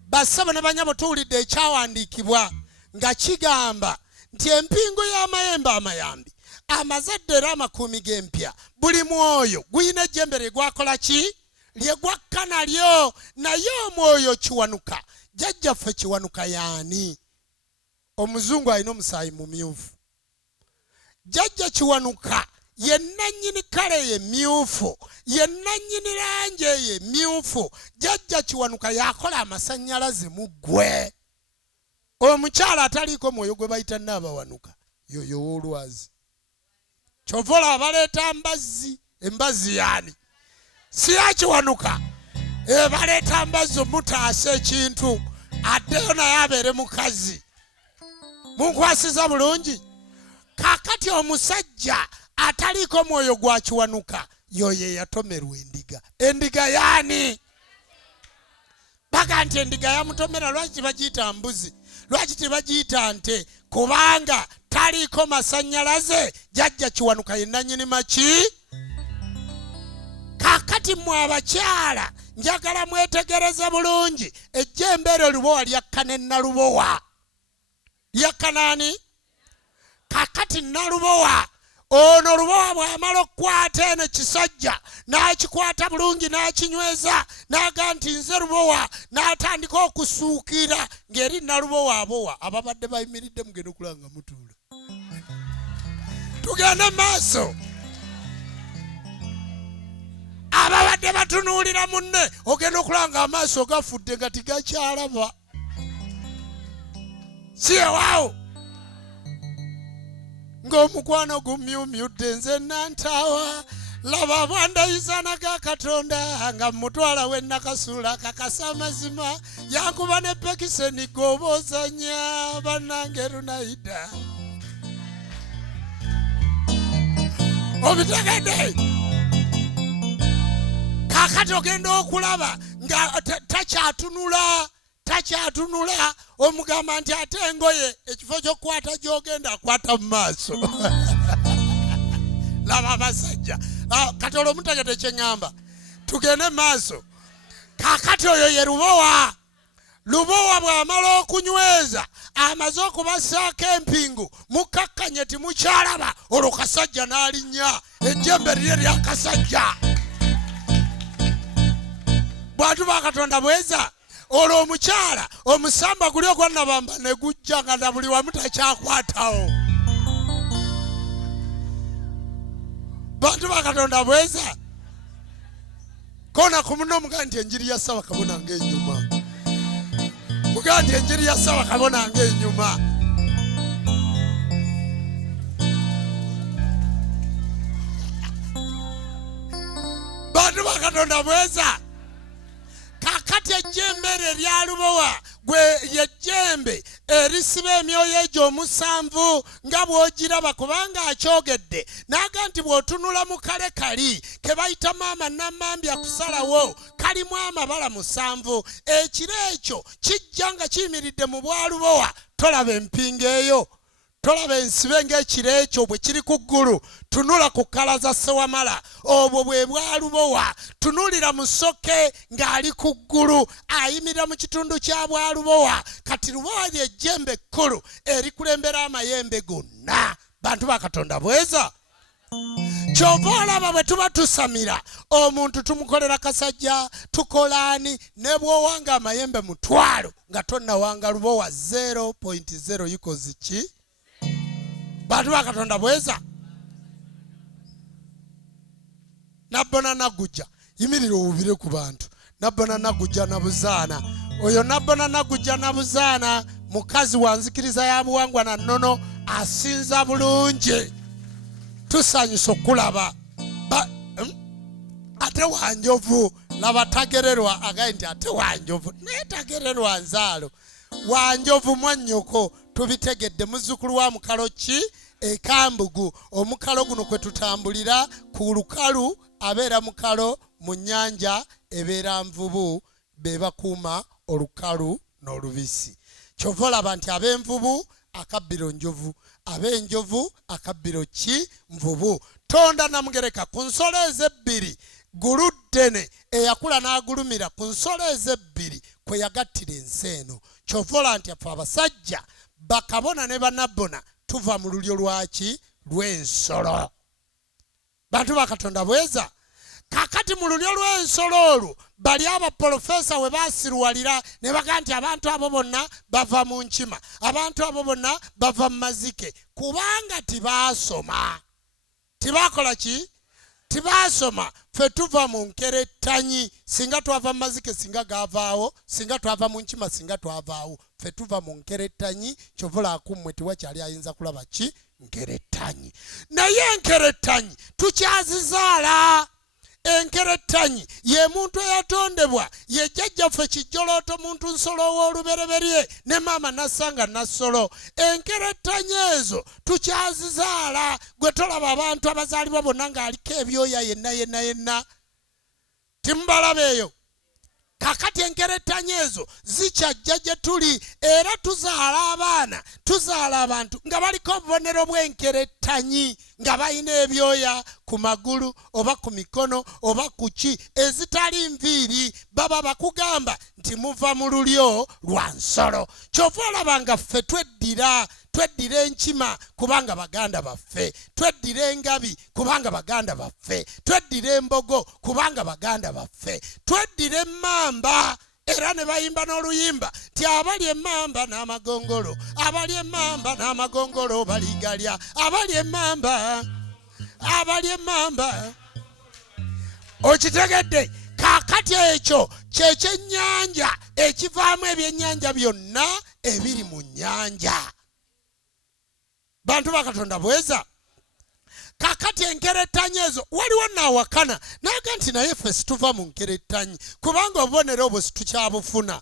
Bassebo ne bannyabo tuwulidde ekyawandiikibwa nga kigamba nti empingo y'amayembe amayambi amazadde era amakuumi g'empya buli mwoyo guyina ejjembe lye gwakola ki? Lye gwakka nalyo. Naye omwoyo Kiwanuka jjajjaffe Kiwanuka yaani? Omuzungu alina omusaayi mumyufu. Jjajja Kiwanuka ye nannyini kale ye myufu, ye nannyini langi ye myufu. Jjajja Kiwanuka yakola amasannyalaze mu ggwe. Omukyala ataliiko mwoyo gwe bayita Naabawanuka yoyo w'olwazi. Kyova olaba baleeta mbazzi, embazzi yaani? Si ya Kiwanuka. Baleeta mbazzi omutaasa ekintu addeyo naye abeere mukazi. Munkwasiza bulungi? Kaakati omusajja ataliiko mwoyo gwa Kiwanuka yoyo yatomerwa endiga. Endiga yaani? Baga nti endiga yamutomera. Lwaki bagiyita mbuzi? Lwaki tebagiyita nte? Kubanga taliiko masannyalaze. Jjajja Kiwanuka ye nannyini maki? Kaakati mmwe abakyala njagala mwetegereze bulungi. Ejjembe eryo Lubowa lyakka ne Nalubowa. Lyakka naani? Kaakati Nalubowa. Ono Lubowa bw'amala okukwata eno kisajja n'akikwata bulungi n'akinyweza n'aga nti nze Lubowa, n'atandika okusuukira ng'eri Nalubowa abowa. Ababadde bayimiridde mugenda okulanga mutuula. Tugende maaso. Ababadde batunuulira munne ogenda okulanga amaaso gafudde nga tigakyalaba. Si ewaawo. Ng'omukwano gumyumyudde nze nantaawa. Laba bwandayizana ga Katonda nga mutwala we Nakasuula kakasa amazima. Yankuba ne Pekiseni g'oboozanya bannange Lunaida. Obitegedde? Kaakati ogenda okulaba nga takyatunula omugamba nti ate engoye ekifo ky'okukwata gy'ogenda akwata mu maaso. Laba abasajja. Kati olwo mutegedde kye ŋŋamba. Tugende maaso. Kaakati oyo ye Lubowa. Lubowa bw'amala okunyweza amaze okubassaako empingu mukkakkanye timukyalaba. Olwo kasajja n'alinnya. Ejjembe lirye lya kasajja. Bw'atu ba Katonda bweza. Olwo omukyala omusamba guli ogwa Nabamba ne gujja nga na buli wamu takyakwatawo. Bantu ba Katonda bweza. Kona ku munno omugamba nti enjiri ya Ssaabakabona ng'ennyuma. Mugamba nti enjiri ya Ssaabakabona ng'ennyuma. Bantu ba Katonda bweza. Kaakati ejjembe erya Lubowa gwe yejjembe erisiba emyoyo egyo omusanvu nga bw'ogiraba kubanga akyogedde n'aga nti bw'otunula mu kale kali ke bayita maama Namambya kusalawo kalimu amabala musanvu. Ekiro ekyo kijja nga kiyimiridde mu bwa Lubowa. Tolaba empinga eyo. Tolaba ensibe ng'ekiro ekyo bwe kiri ku ggulu. Tunula ku kkala za Ssewamala. Obwo bwe bwa Lubowa. Tunulira mu Soke ng'ali ku ggulu ayimirira mu kitundu kya bwa Lubowa. Kati Lubowa ly'ejjembe ekkulu erikulembera amayembe gonna. Bantu ba Katonda bweza. Kyova olaba bwe tuba tusamira omuntu tumukolera kasajja tukolaani ne bw'owanga amayembe mutwalo nga tonnawanga Lubowa 0.0 equals ki? Bantu ba Katonda bweza. Nabbona Nagujja yimirira owubire ku bantu. Nabbona Nagujja Nabuzaana. Oyo Nabbona Nagujja Nabuzaana mukazi wa nzikiriza ya buwangwa na nnono asinza bulungi. Tusanyusa okulaba. Ate Wanjovu laba tagererwa agaye nti ate Wanjovu naye tagererwa nzaalo. Wanjovu mwannyoko tubitegedde muzzukulu wa mukalo ki? Ekambugu. Omukalo guno kwe tutambulira ku lukalu abeera mukalo mu nnyanja ebeera nvubu be bakuuma olukalu n'olubisi. Kyova olaba nti ab'envubu akabbiro njovu, ab'enjovu akabbiro ki? Nvubu. Tonda Namugereka ku nsolo ezebbiri guluddene eyakula n'agulumira ku nsolo ezebbiri kwe yagattira ensi eno. Kyova olaba nti afe abasajja bakabona ne banabbona tuva mu lulyo lwaki? Lw'ensolo. Bantu ba Katonda bweza. kakati mu lulyo lw'ensolo olwo bali abaprofesa we baasiruwalira ne baga nti abantu abo bonna bava mu nkima, abantu abo bonna bava mu mazike, kubanga tibaasoma. Tibakola ki? Tibaasoma. Ffe tuva mu nkerettanyi, singa twava mu mazike singa gaavaawo, singa twava mu nkima singa twavaawo. Ffe tuva mu nkerettanyi, kyovula akummwe tiwakyali ayinza kulaba ki? Nkerettanyi. Naye enkerettanyi tukyazizaala. Enkerettanyi ye muntu eyatondebwa, ye jjajjaffe kijjolooto muntu nsolo w'olubereberye ne maama nassanga nassolo. Enkerettanyi ezo tukyazizaala. Gwe tolaba abantu abazaalibwa bonna ng'aliko ebyoya yenna. Timubalaba eyo. Kakati enkerettanyi ezo zikyajja gye tuli, era tuzaala abaana, tuzaala abantu nga baliko obubonero bw'enkerettanyi, nga balina ebyoya ku magulu oba ku mikono oba ku ki ezitali nviiri. Baba bakugamba nti muva mu lulyo lwa nsolo. Kyova olaba nga ffe tweddira enkima kubanga baganda baffe, tweddira engabi kubanga baganda baffe, tweddira embogo kubanga baganda baffe, tweddira emmamba. Era ne bayimba n'oluyimba nti abali emmamba n'amagongolo, abali emmamba n'amagongolo baligalya, abali emmamba. Okitegedde? Kakati ekyo kyekyennyanja ekivaamu ebyennyanja byonna ebiri mu nnyanja. Bantu ba Katonda bweza. Kakati enkerettanyi ezo waliwo naawakana naga nti naye ffe situva mu nkerettanyi kubanga obubonero obwo situkyabufuna.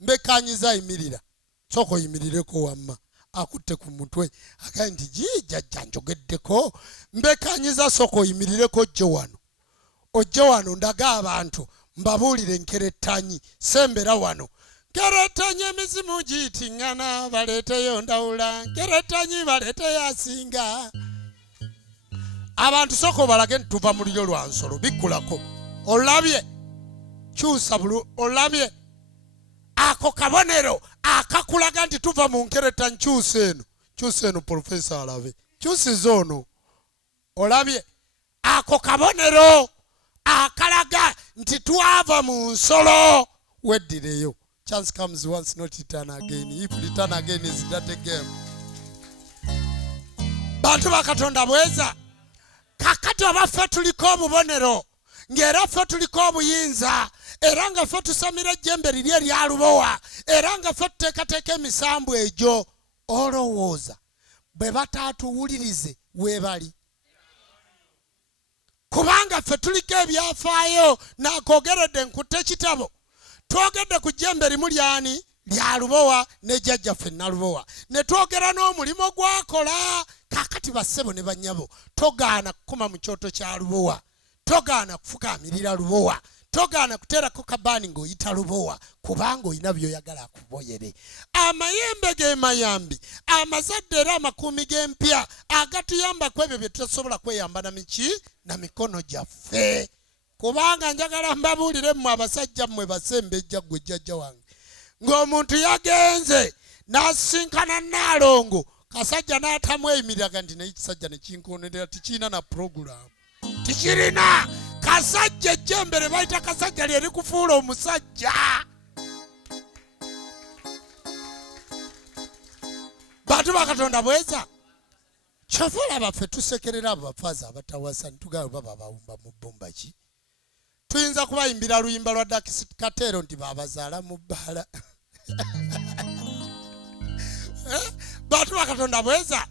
Mbekanyiza yimirira, sooka oyimirireko wamma akutte ku mutwe agaye nti jjajja njogeddeko. Mbekanyiza sooka oyimirireko ojje wano ndaga abantu mbabuulire enkerettanyi. Sembera wano. Nkerettanyi emizimu giyitiŋŋana baleeteyo ndawula, nkerettanyi baleeteyo asinga. Abantu sooka obalage nti tuva mu lulyo lwa nsolo, bikkulako. Olabye? Kyusa olabye? Ako kabonero akakulaga nti tuva mu nkerettanyi. Kyusa eno Profesa alabe. Kyusiza ono. Olabye? Ako kabonero akalaga nti twava mu nsolo. Weddireyo. Chance comes once, not return again. If return again is that a game. Bantu ba Katonda bweza. Kakati abaffe tuliko obubonero, ng'era ffe tuliko obuyinza, era nga ffe tusamira ejjembe liri erya lubowa, era nga ffe tuteekateeka emisambu egyo. Olowooza bwe bataatuwulirize weebali? Kubanga ffe tuliko ebyafaayo. Nakoogeredde nkutte ekitabo. Twogedde ku jjembe limu lyani? Lya lubowa ne jjajjaffe Nalubowa. Ne twogera n'omulimo gwakola. Kakati bassebo ne bannyabo, togaana kukuma mu kyoto kya lubowa, togaana kufukaamirira lubowa, togaana kuteerako kabaani ng'oyita lubowa, kubanga olina by'oyagala akuboyere. Amayembe ge mayambi, amazadde era amakuumi g'empya agatuyamba ku ebyo bye tutasobola kweyamba na mikono gyaffe. Kubanga njagala mbabuulire mmwe abasajja mmwe basembejja ggwe jjajja wange, ng'omuntu yagenze n'asinkana Naalongo, kasajja n'atamweyimiriraga nti naye kisajja ne kinkoonera tikirina na puroguramu. Tikirina. Kasajja ejjembe lye bayita kasajja lye likufuula omusajja. Bantu ba Katonda bweza. Kyova olaba ffe tusekerera abo bafaaza abatawasa ne tugamba baba bawumba mu bbumba ki. Tuyinza kubayimbira luyimba lwa Dakisi Katero nti baabazaala mu bbaala. Bantu ba Katonda bweza.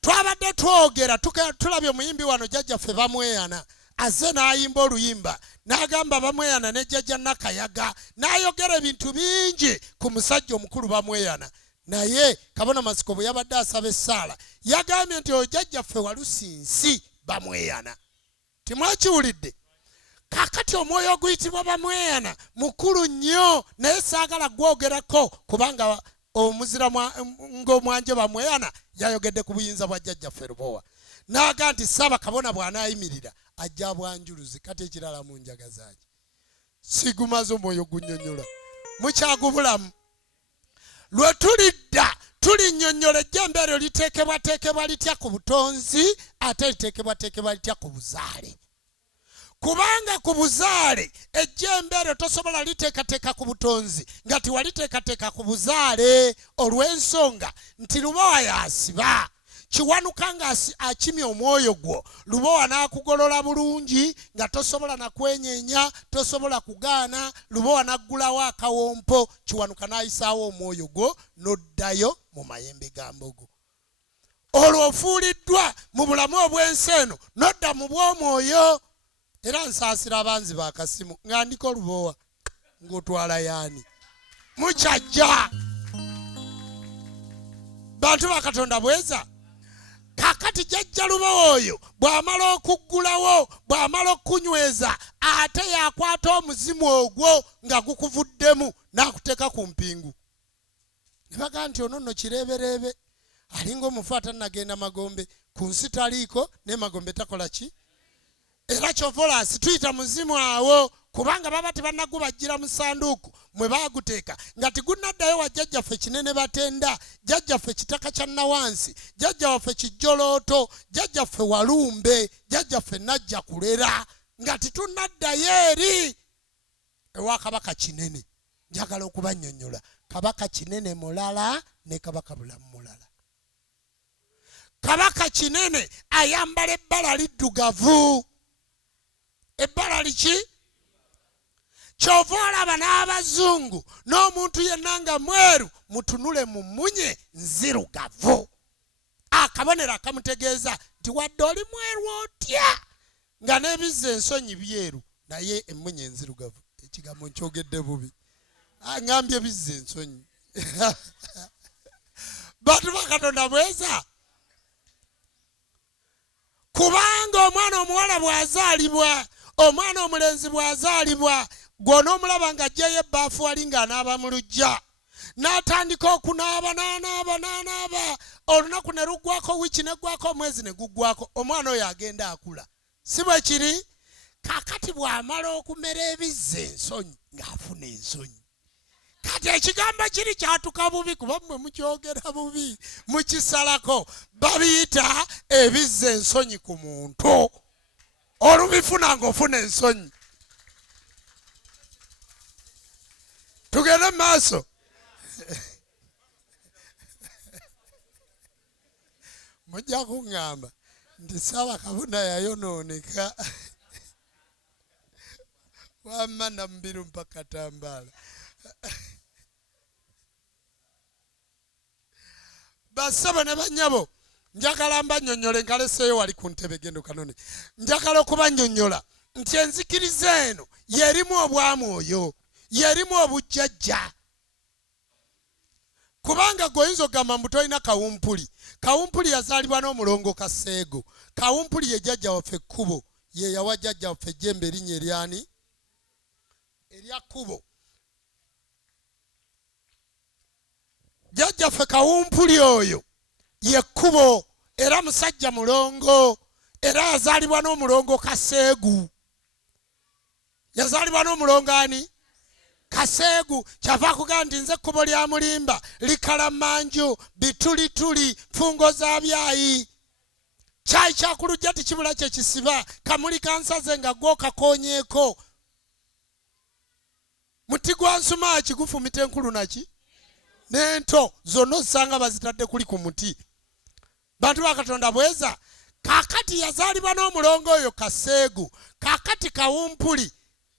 Twabadde twogera tulabye omuyimbi wano jjajjaffe Bamweyana azze n'ayimba oluyimba n'agamba Bamweyana ne jjajja Nakayaga n'ayogera ebintu bingi ku musajja omukulu Bamweyana. Naye Kabona Masiko bwe yabadde asaba essaala yagambye nti oyo jjajjaffe Walusinsi Bamweyana. Timwakiwulidde? Kakati omwoyo oguyitibwa Bamweyana mukulu nnyo naye saagala gwogerako kubanga omuzira ng'omwanje Bamweyana yayogedde ku buyinza bwa jjajjaffe Lubowa. N'aga nti Ssaaba Kabona bw'anaayimirira ajja bwanjuluzi. Kati ekirala mu njaga zaaki sigumaze omwoyo gunnyonnyola mukyagubulamu. Lwe tulidda tulinnyonnyola ejjembe eryo liteekebwateekebwa litya ku butonzi ate liteekebwateekebwa litya ku buzaale. kubanga ku buzaale ejjembe eryo tosobola liteekateeka ku butonzi nga tiwaliteekateeka ku buzaale olw'ensonga nti Lubowa y'asiba. Kiwanuka nga akimya omwoyo gwo, Lubowa n'akugolola bulungi nga tosobola na kwenyeenya, tosobola kugaana. Lubowa n'aggulawo akawompo, Kiwanuka n'ayisaawo omwoyo gwo n'oddayo mu mayembe ga mbogo. Olwo ofuuliddwa mu bulamu obw'ensi eno n'odda mu bw'omwoyo. Era nsaasira abanzi bakasimu nga ndiko Lubowa ng'otwala yaani mukyajja bantu ba Katonda bweza. Kakati jjajja Lubowa oyo bw'amala okuggulawo, bw'amala okunyweza, ate yakwata omuzimu ogwo nga gukuvuddemu n'akuteeka ku mpingu. Ne baga nti ono nno kireebereebe alinga omufu atannagenda magombe, ku nsi taliiko ne magombe takola ki? Era Chovolasi tuyita muzimu awo kubanga baba tebannagubajjira mu ssanduuku mwe baaguteeka nga tigunnaddayo wa jjajjaffe kinene batenda, jjajjaffe kitaka kya Nawansi, jjajjaffe kijjolooto, jjajjaffe walumbe, jjajjaffe najja kulera nga titunnaddayo eri ewa kabaka kinene. Njagala okubannyonnyola kabaka kinene mulala ne kabaka bulamu mulala. Kabaka kinene ayambala ebbala liddugavu. Ebbala liki? Kyova olaba n'abazungu n'omuntu yenna nga mweru mutunule mu mmunye nzirugavu. Akabonero akamutegeeza nti wadde oli mweru otya nga n'ebizza ensonyi byeru naye emmunye enzirugavu. Ekigambo nkyogedde bubi. Ngambye bizza ensonyi. Bantu ba Katonda bweza. Kubanga omwana omuwala bw'azaalibwa, omwana omulenzi bw'azaalibwa, gw'ona omulaba ng'aggyeyo ebbaafu wali ng'anaaba mu luggya. N'atandika okunaaba n'anaaba. Olunaku ne luggwako, wiiki neggwako, omwezi ne guggwako. Omwana oyo agenda akula. Si bwe kiri? Kaakati bw'amala okumera ebizza ensonyi ng'afuna ensonyi. Kati ekigambo kiri kyatuka bubi kuba mmwe mukyogera bubi. Mukisalako babiyita ebizza ensonyi ku muntu. Olubifuna ng'ofuna ensonyi. Tugende mu maaso. Mujja kuŋŋamba nti Ssaaba Kabona yayonooneka. Wamma Nambiru mpaka Tambaala. Bassebo ne bannyabo njagala mbannyonnyole nkaleseeyo wali ku ntebe gendo kanone. Njagala okubannyonnyola nti enzikiriza eno yerimu obwamwoyo, yerimu obujjajja. Kubanga goyinza ogamba mbu tolina Kawumpuli. Kawumpuli yazaalibwa n'omulongo Kaseego. Kawumpuli ye jjajja waffe Kkubo, ye yawa jjajja waffe ejjembe erinnya eryani? Erya Kkubo. Jjajjaffe Kawumpuli oyo ye Kkubo era musajja mulongo era yazaalibwa n'omulongo Kaseegu. Yazaalibwa n'omulongo ani? Kaseegu. Kyava akugamba nti nze Kkubo lya Mulimba, likalamanju, bitulituli, nfungo za byayi. Kyayi kyakulujja tikibula kye kisiba, kamuli kansaze nga gwo kakoonyeeko. Muti gwa nsuma kigufumita enkulu naki? N'ento zonna osanga bazitadde kuli ku muti. Bantu ba Katonda bweza. Kaakati yazaalibwa n'omulongo oyo Kaseegu. Kaakati Kawumpuli